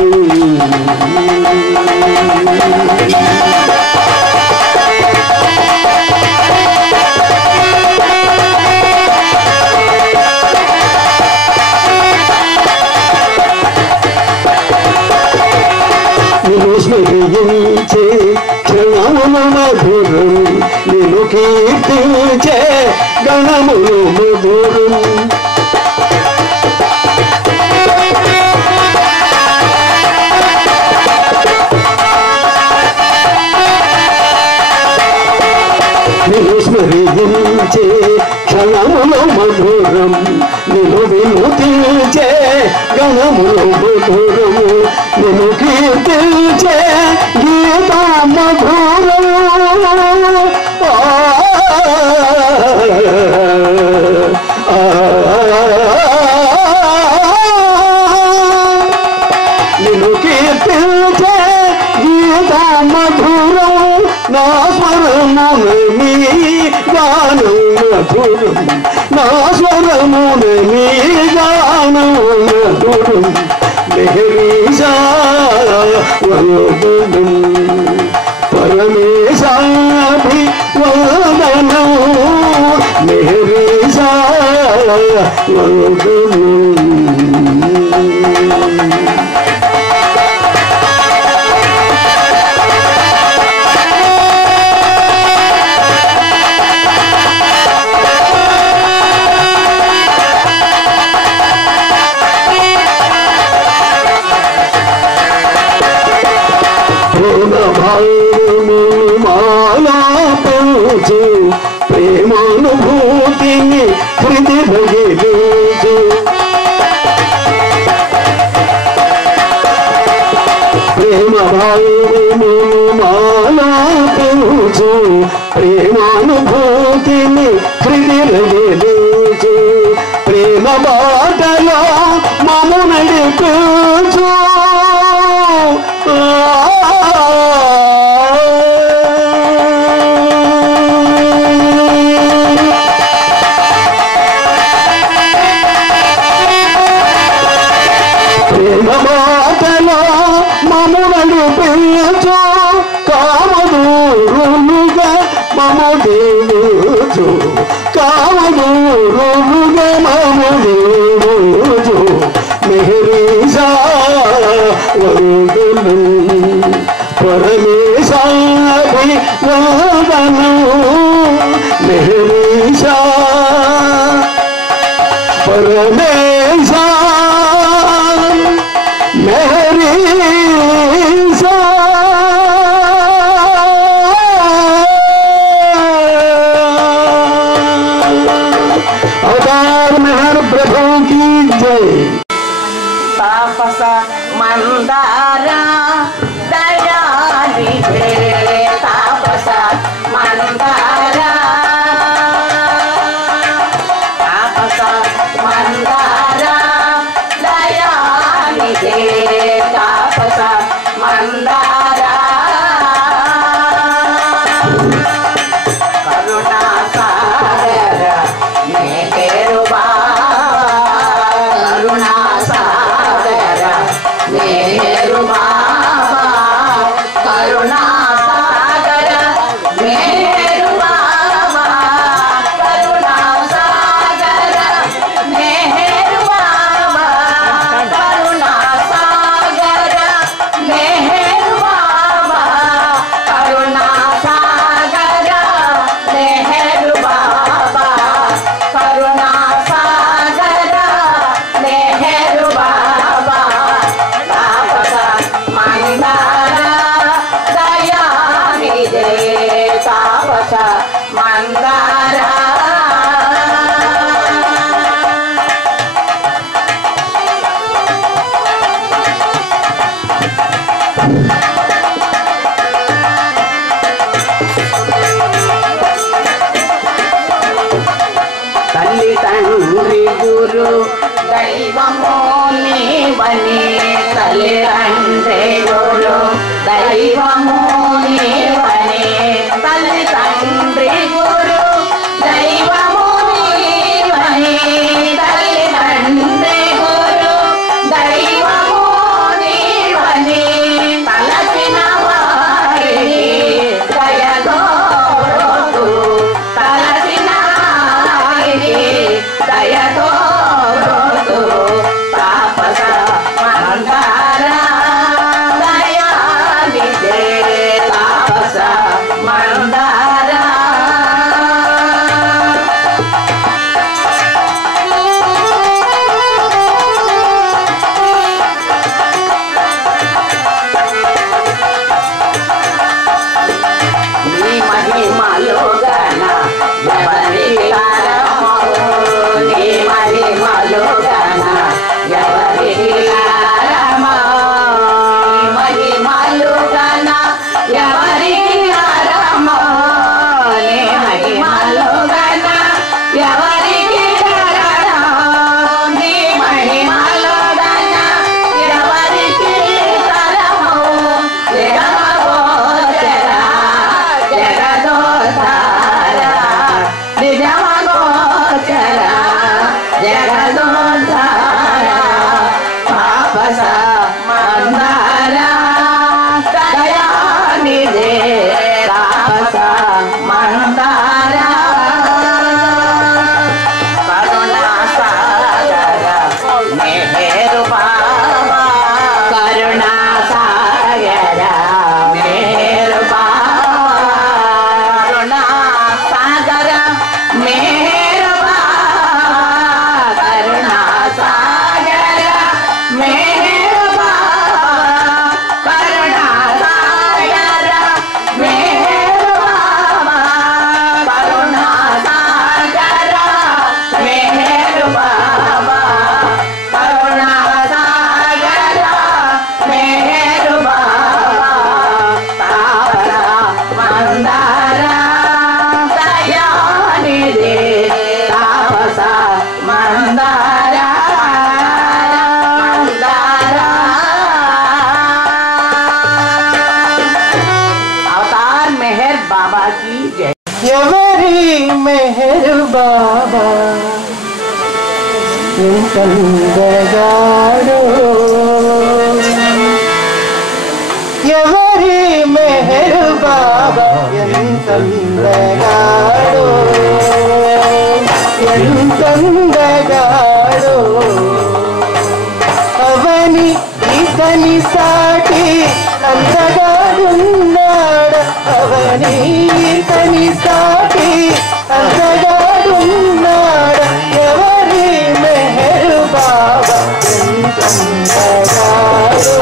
స్మరించే క్షణములు మధురం నిన్ను కీర్తించే గణములు మధురం నిన్ను స్మరించే క్షణములు మధురం నిన్ను వినుతించే గణములు మధురము నిన్ను కీర్తించే గీత మధురం నిన్ను కీర్తించే గీత మధురం నా స్వరమున నీ గానం మధురం నా స్వరమున నీ గానం మధురం మెహరీషా వరుదం పరమేశాభివాదనం మెహరీషా వరుదం ప్రేమానుభూతిని హృది భగిలించు ప్రేమ భావము మాలాపించు ప్రేమానుభూతిని హృది భగిలించు ప్రేమ బాటలో మము నడిపించు మాటలో మము నడిపించు కామదూరులుగా మము దేవుచు కామదూరులుగా మము దేవుచు మెహరీషా వరుదం పరమేశాభివాదనం మెహరీషా పరమేశా మెహరీషా అవతార్ మెహర్ ప్రభు की जय तापस मंदारा दया निधे तापस मंदारा तापस मंदारा दया निधे तापस मंदारा करुणा सागर मेहरुबा करुणा सागर मेहरुबा करुणा सागर मेहरुबा करुणा सागर मेहरुबा करुणा सागर मेहरुबा करुणा सागर मेहरुबा करुणा सागर मेहरुबा तापस मंदारा दया निधे तापस मंदारा తల్లి తండ్రి గురు దైవమో నీవని తల్లిదండ్రి గురు దైవమో నీవని తల్లిదండ్రి గురు దైవమో నీవని తల్లిదండ్రి గురు దైవమో నీవని తలచిన వారిని దయదోడు తలచిన వారిని దయదోడు తాపస మందార దయానిదే తాపస మందార నీ మహిమలు గణ ఎవరికి కారమో నీ మహిమలు గణ ఎవరికి కారమో మహిమలు గణ ఎవరికి కారమో నీ మహిమలు గణ ఎవరికి కారమో నీ మహిమలు గణ ఎవరికి కారమో జగమగోచర జగదోధార నిజమగోచర జగదోధార తాపస మందార దయానిదే తాపస మందార కరుణాసాగర మెహరు బాబా కరుణాసాగర మెహరు బాబా కరుణాసాగర మెహరు బాబా కరుణాసాగర మెహరు బాబా కరుణాసాగర మెహరు బాబా కరుణాసాగర మెహరు బాబా కరుణాసాగర మెహరు బాబా తాపస మందార దయానిదే తాపస మందార మందార అవతార్ మెహర్ బాబా की जय ఎవరి మెహరు బాబా ఎంతందగాడు ఎవరి మెహరు బాబా ఎంతందగాడు ఎంతందగాడు అవని ఇతని సాటి అందగాడున్నాడు అవని ఇతని సాటి అందగాడున్నాడు ఎవరి మెహరు బాబా ఎంతందగాడు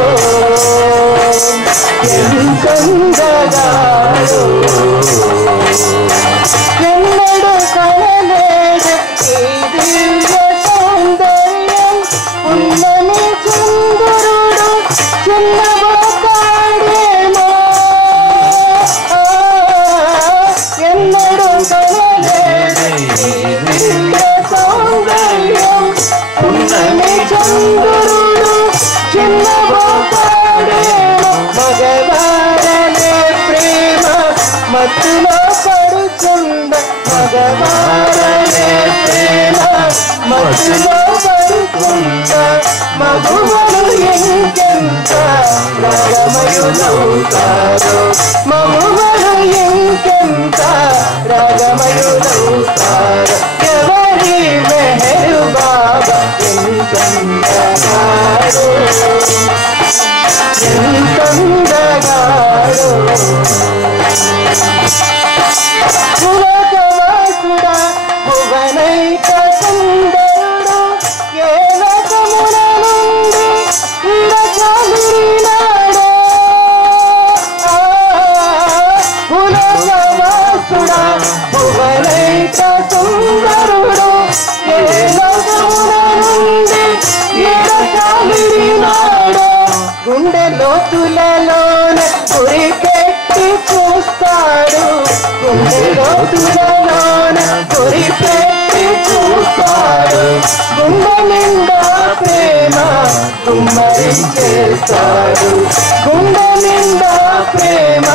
ఎంతందగాడు ఎన్నడు కనలేడు ఈ దివ్య సౌందర్యం ఉన్నమి చంద్రుడు చిన్నబోతాడేమో ఎన్నడు కనలేడు ఈ దివ్య సౌందర్యం ఉన్నమి చంద్రుడు చిన్నబోతాడేమో మగవాడనే ప్రేమ మత్తులో పడుచుండ మగవాడనే ప్రేమ మత్తులో పడుచుండ మగువలు ఇంకెంత రాగమయులవుతారో మగువలు ఇంకెంత రాగమయులవుతారో ఎవరి మెహరు బాబా ఎంతందగాడు ఎంతందగాడు పులకవాసుడా భువనైక సుందరుడు ఏ లోకమున నుండి ఉండచాలినాడో పులకవాసుడా భువనైక సుందరుడు ఏ లోకమున నుండి ఉండచాలినాడో గుండె లోతులలోన ఉరికెట్టి చూస్తాడు గుండెలో తులలోన గురి పెట్టి చూస్తాడు గుండె నిండా ప్రేమ గుమ్మరించేస్తాడు గుండె నిండా ప్రేమ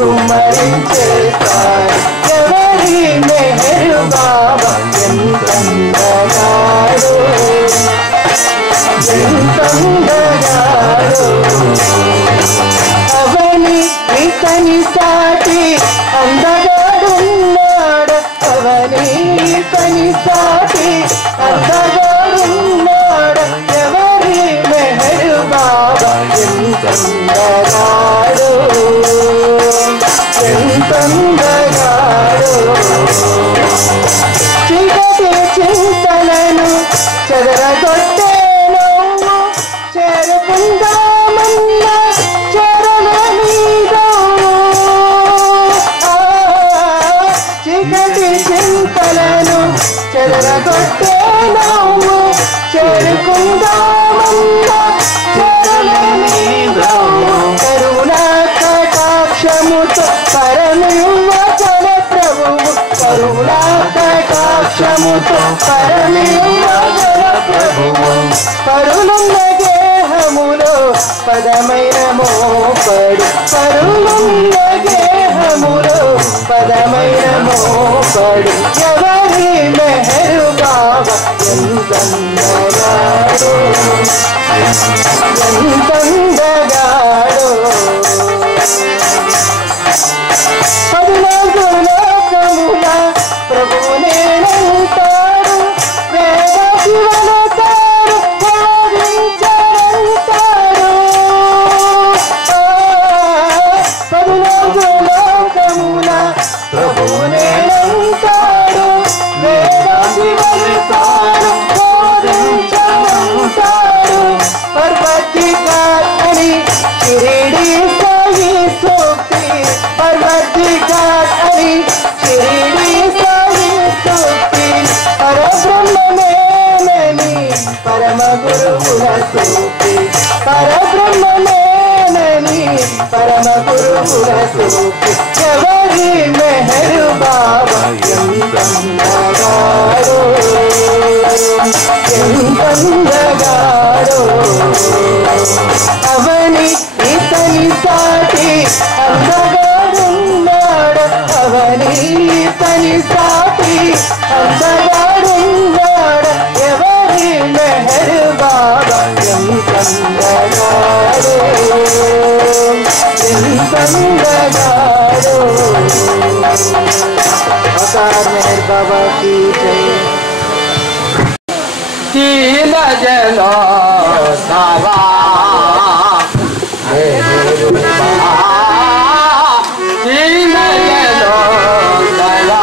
గుమ్మరించేస్తాడు ఎవరి మెహరు బాబా ఎంతందగాడు ఎంతందగాడు అవని ఇతని సాటి అందగాడున్నాడు అవని ఇతని సాటి అందగాడున్నాడు ఎవరి మెహరు బాబా ఎంతందగాడు ఎంతందగాడు చీకటి చింతలను చెదరగొట్టే నవ్వు చేరుకుందామన్న చెరలనీదో చీకటి చింతలను చెదరగొట్టే నవ్వు చేరుకుందామన్న చెరలనీదో కరుణా కటాక్షముతో పరమివ్వగల ప్రభువు కరుణా కటాక్షముతో పరమివ్వగల ప్రభువు పరులున్న గేహములో పదమైన మోపడు పరులున్న గేహములో పదమైన మోపడు ఎవరి మెహరు బాబా ఎంతందగాడు ఎంతందగాడు పదునాలుగు లోకముల ప్రభువు నేనంటాడు వేద శివనతారు భావించారంటాడు పదునాలుగు లోకముల ప్రభువు నేనంటాడు వేద శివనతారు భావించారంటాడు పర్వతికాని షిరిడి సాయి సూక్తి పర్వతికాని షిరిడి సాయి సూక్తి పరబ్రహ్మమేనని పరమ గురువుల సూక్తి పరబ్రహ్మమేనని పరమ గురువుల సూక్తి ఎవరి మెహరు బాబా ఎంతందగాడు ఎంతందగాడు అవని ఇతని సాటి అందగాడున్నాడు అవని ఇతని సాటి అందగాడున్నాడు ఎవరి మెహరు బాబా ఎంతందగాడు ఎంతందగాడు అవతార్ మెహర్ బాబా की जय कील जलो सावा कील जलो सावा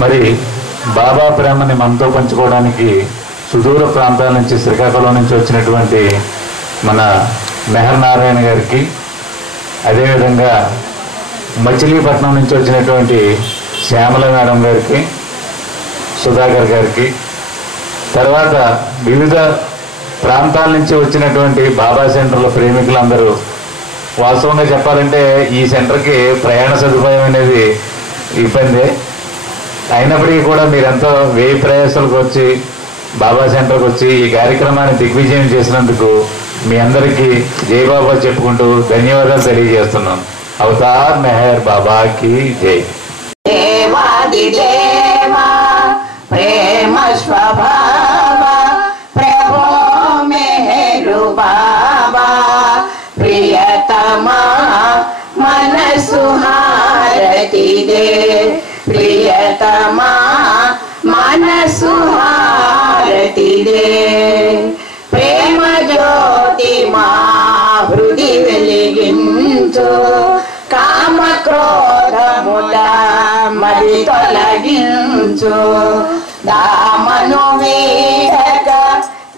మరి బాబా ప్రేమని మనతో పంచుకోవడానికి సుదూర ప్రాంతాల నుంచి శ్రీకాకుళం నుంచి వచ్చినటువంటి మన మెహర్ నారాయణ గారికి, అదేవిధంగా మచిలీపట్నం నుంచి వచ్చినటువంటి శ్యామల మేడం గారికి, సుధాకర్ గారికి, తర్వాత వివిధ ప్రాంతాల నుంచి వచ్చినటువంటి బాబా సెంటర్ల ప్రేమికులందరూ, వాస్తవంగా చెప్పాలంటే ఈ సెంటర్కి ప్రయాణ సదుపాయం అనేది ఇబ్బంది అయినప్పటికీ కూడా మీరెంతో వేయి ప్రయాసాలకు వచ్చి బాబా సెంటర్కి వచ్చి ఈ కార్యక్రమాన్ని దిగ్విజయం చేసినందుకు మీ అందరికీ జై బాబా చెప్పుకుంటూ ధన్యవాదాలు తెలియజేస్తున్నాను. అవతార్ మెహర్ బాబా की जय. देवादिदेवा प्रेम स्वभावा प्रभो मेहरु बाबा प्रियतमा मन सुहारति दे प्रियतमा मन सुहारति दे प्रेम ज्योति मा हृदि వెలిగించు కామ క్రోధముల మరి తొలగించు దామను వీడక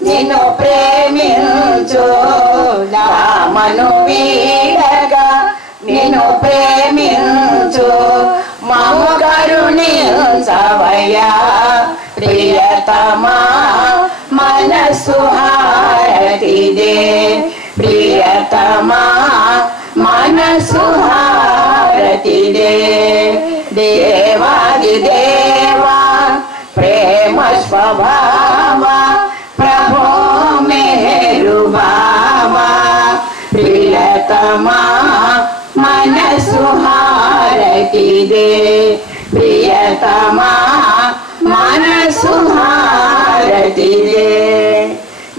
నిన్ను ప్రేమించు దామను వీడక నిన్ను ప్రేమించు మము కరుణించవయ్యా ప్రియతమా మనసు హారతి దే ప్రియతమా మనసు హారతి దే దేవాదిదేవా ప్రేమ స్వభావ ప్రభో మేరు బాబా ప్రియతమా మనసు హారతి దే ప్రియతమా మనసు హారతి దే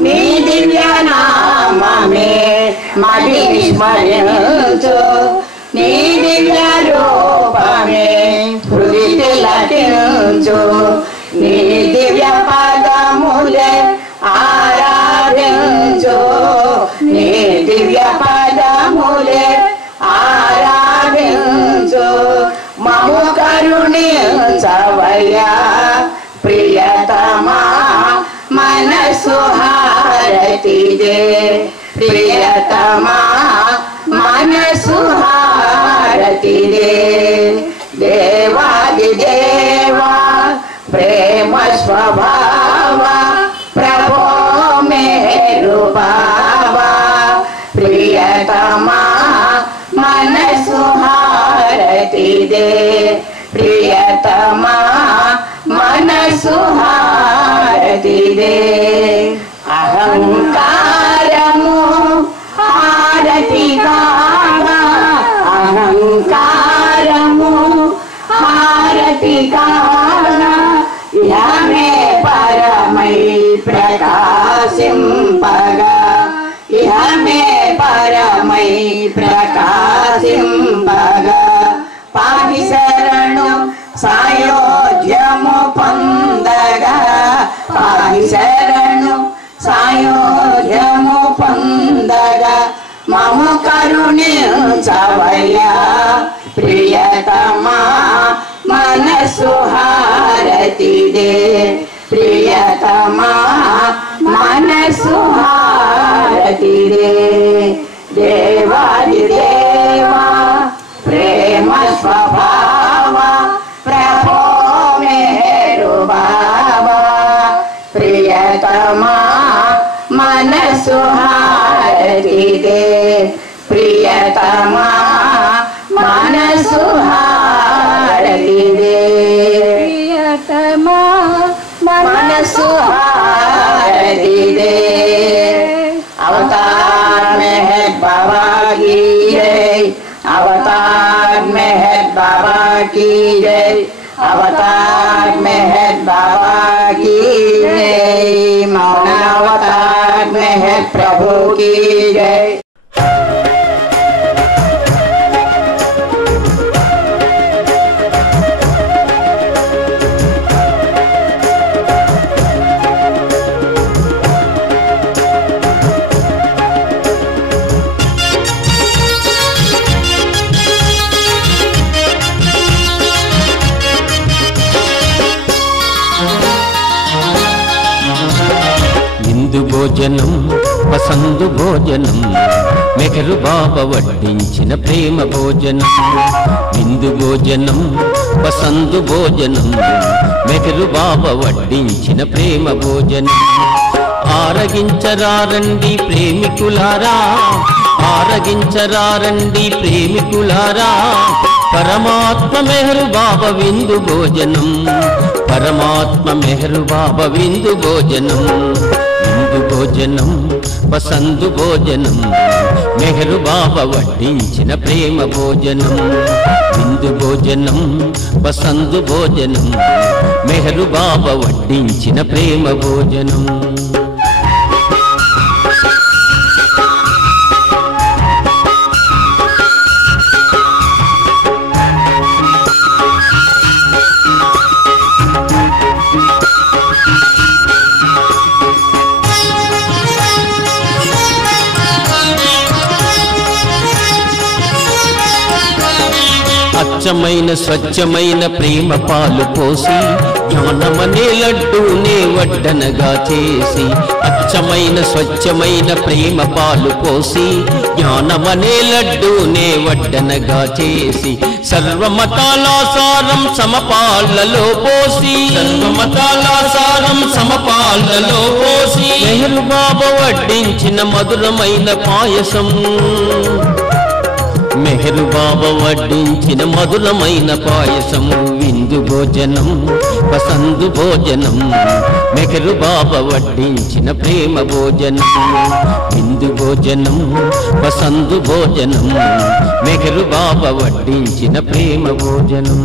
నీ దివ్య నామమే మది విస్మరించు నీ దివ్య రూపమే హృది తిలకించు నీ దివ్య పదములే ఆరాధించు నీ దివ్య పదములే ఆరాధించు మము కరుణించవయ్యా ప్రియతమా మనసు హారతి దే ప్రియతమా మనసు హారతి దే దేవాదిదేవా ప్రేమ స్వభావ ప్రభో మేరు బాబా ప్రియతమా మనసు హారతి దే ప్రియతమా మనసు హారతి దే అహంకారము హారతి కాగా అహంకారము హారతి కాగా ఇహమే పరమై ప్రకాశింపగా ఇహమే పరమై ప్రకాశింపగా పాపి శరణు సాయోధ్యము పొందగా పాపి శరణు సాయోధ్యము పొందగా మము కరుణించవయ్యా ప్రియతమా మనసు హారతి దే ప్రియతమా మనసు హారతి దే దేవాదిదేవా ప్రేమ స్వభావ ప్రభో మేరు బాబా ప్రియతమా మనసు హారతి దే ప్రియతమా మనసు హారతి దే ప్రియతమా మనసు హారతి దే अवतार मेहर बाबा की जय अवतार मेहर बाबा की जय अवतार मेहर बाबा की जय मौना अवतार मेहर प्रभु की जय భోజనం మెహరు బాబా వడ్డించిన ప్రేమ భోజనం విందు భోజనం పసందు భోజనం మెహరు బాబా వడ్డించిన ప్రేమ భోజనం ఆరగించరారండి ప్రేమికులారా ఆరగించరారండి ప్రేమికులారా పరమాత్మ మెహరు బాబా విందు భోజనం పరమాత్మ మెహరు బాబా విందు భోజనం విందు భోజనం పసందు భోజనం మెహరు బాబా వడ్డించిన ప్రేమ భోజనం విందు భోజనం పసందు భోజనం మెహరు బాబా వడ్డించిన ప్రేమ భోజనం అచ్చమైన స్వచ్ఛమైన ప్రేమ పాలు పోసి జ్ఞానమనే లడ్డూనే వడ్డనగా చేసి అచ్చమైన స్వచ్ఛమైన ప్రేమ పాలు పోసి జ్ఞానమనే లడ్డూనే వడ్డనగా చేసి సర్వమతాల సారం సమపాలలో పోసి సర్వమతాల సారం సమపాలలో పోసి మెహరు బాబా వడ్డించిన మధురమైన పాయసం మెహరు బాబా వడ్డించిన మధురమైన పాయసము విందు భోజనం పసందు భోజనం మెహరు బాబా వడ్డించిన ప్రేమ భోజనం విందు భోజనం పసందు భోజనం మెహరు బాబా వడ్డించిన ప్రేమ భోజనం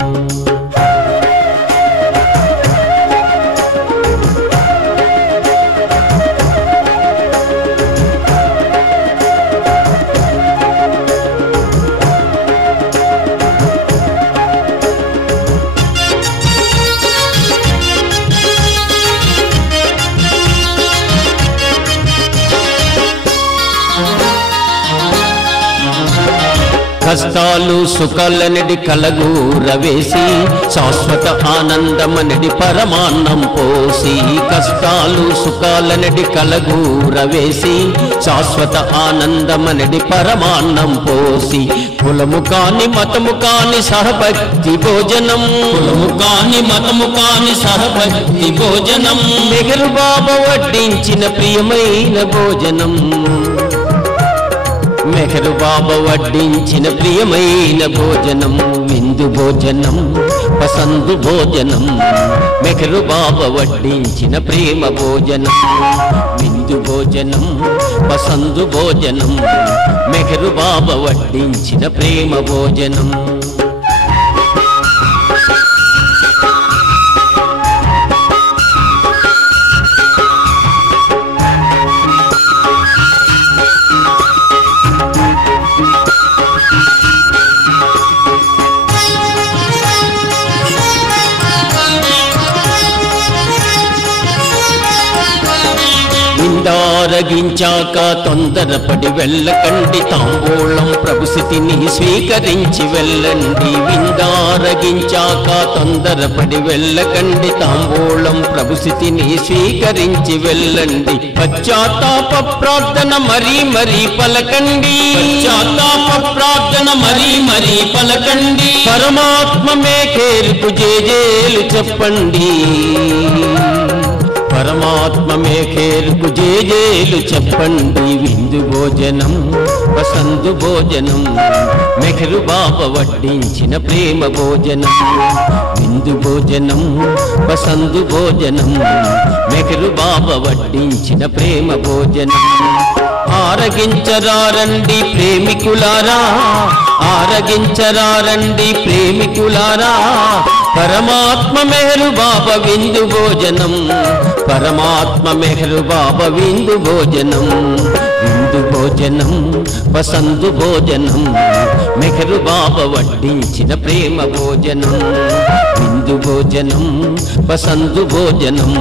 కష్టాలు సుఖాలనడి కలగూరవేసి శాశ్వత ఆనందమనడి పరమాన్నం పోసి కష్టాలు సుఖాలనడి కలగూరవేసి శాశ్వత ఆనందమనడి పరమాన్నం పోసి కులము కాని మతము కాని సహభక్తి భోజనం కులము కాని మతము కాని సహభక్తి భోజనం మెహరు బాబా వడ్డించిన ప్రియమైన భోజనం మెహరు బాబా వడ్డించిన ప్రియమైన భోజనం విందు భోజనం పసందు భోజనం మెహరు బాబా వడ్డించిన ప్రేమ భోజనం విందు భోజనం పసందు భోజనం మెహరు బాబా వడ్డించిన ప్రేమ భోజనం విందారగించాక తొందరపడి వెళ్ళకండి తాంబూలం ప్రభుస్థితిని స్వీకరించి వెళ్ళండి విందారగించాక తొందరపడి వెళ్ళకండి తాంబూలం ప్రభుస్థితిని స్వీకరించి వెళ్ళండి పశ్చాత్తాప ప్రార్థన మరీ మరీ పలకండి పశ్చాత్తాప ప్రార్థన మరీ మరీ పలకండి పరమాత్మ మేకేరుకు జేజేలు చెప్పండి పరమాత్మ మేకేరుకు జేజేలు చెప్పండి విందు భోజనం పసందు భోజనం మెహరు బాబా వడ్డించిన ప్రేమ భోజనం విందు భోజనం పసందు భోజనం మెహరు బాబా వడ్డించిన ప్రేమ భోజనం ఆరగించరారండి ప్రేమికులారా ఆరగించరారండి ప్రేమికులారా పరమాత్మ మెహరు బాబా విందు భోజనం పరమాత్మ మెహరు బాబా విందు భోజనం విందు భోజనం పసందు భోజనం మెహరు బాబా వడ్డించిన ప్రేమ భోజనం విందు భోజనం పసందు భోజనం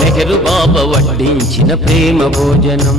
మెహరు బాబా వడ్డించిన ప్రేమ భోజనం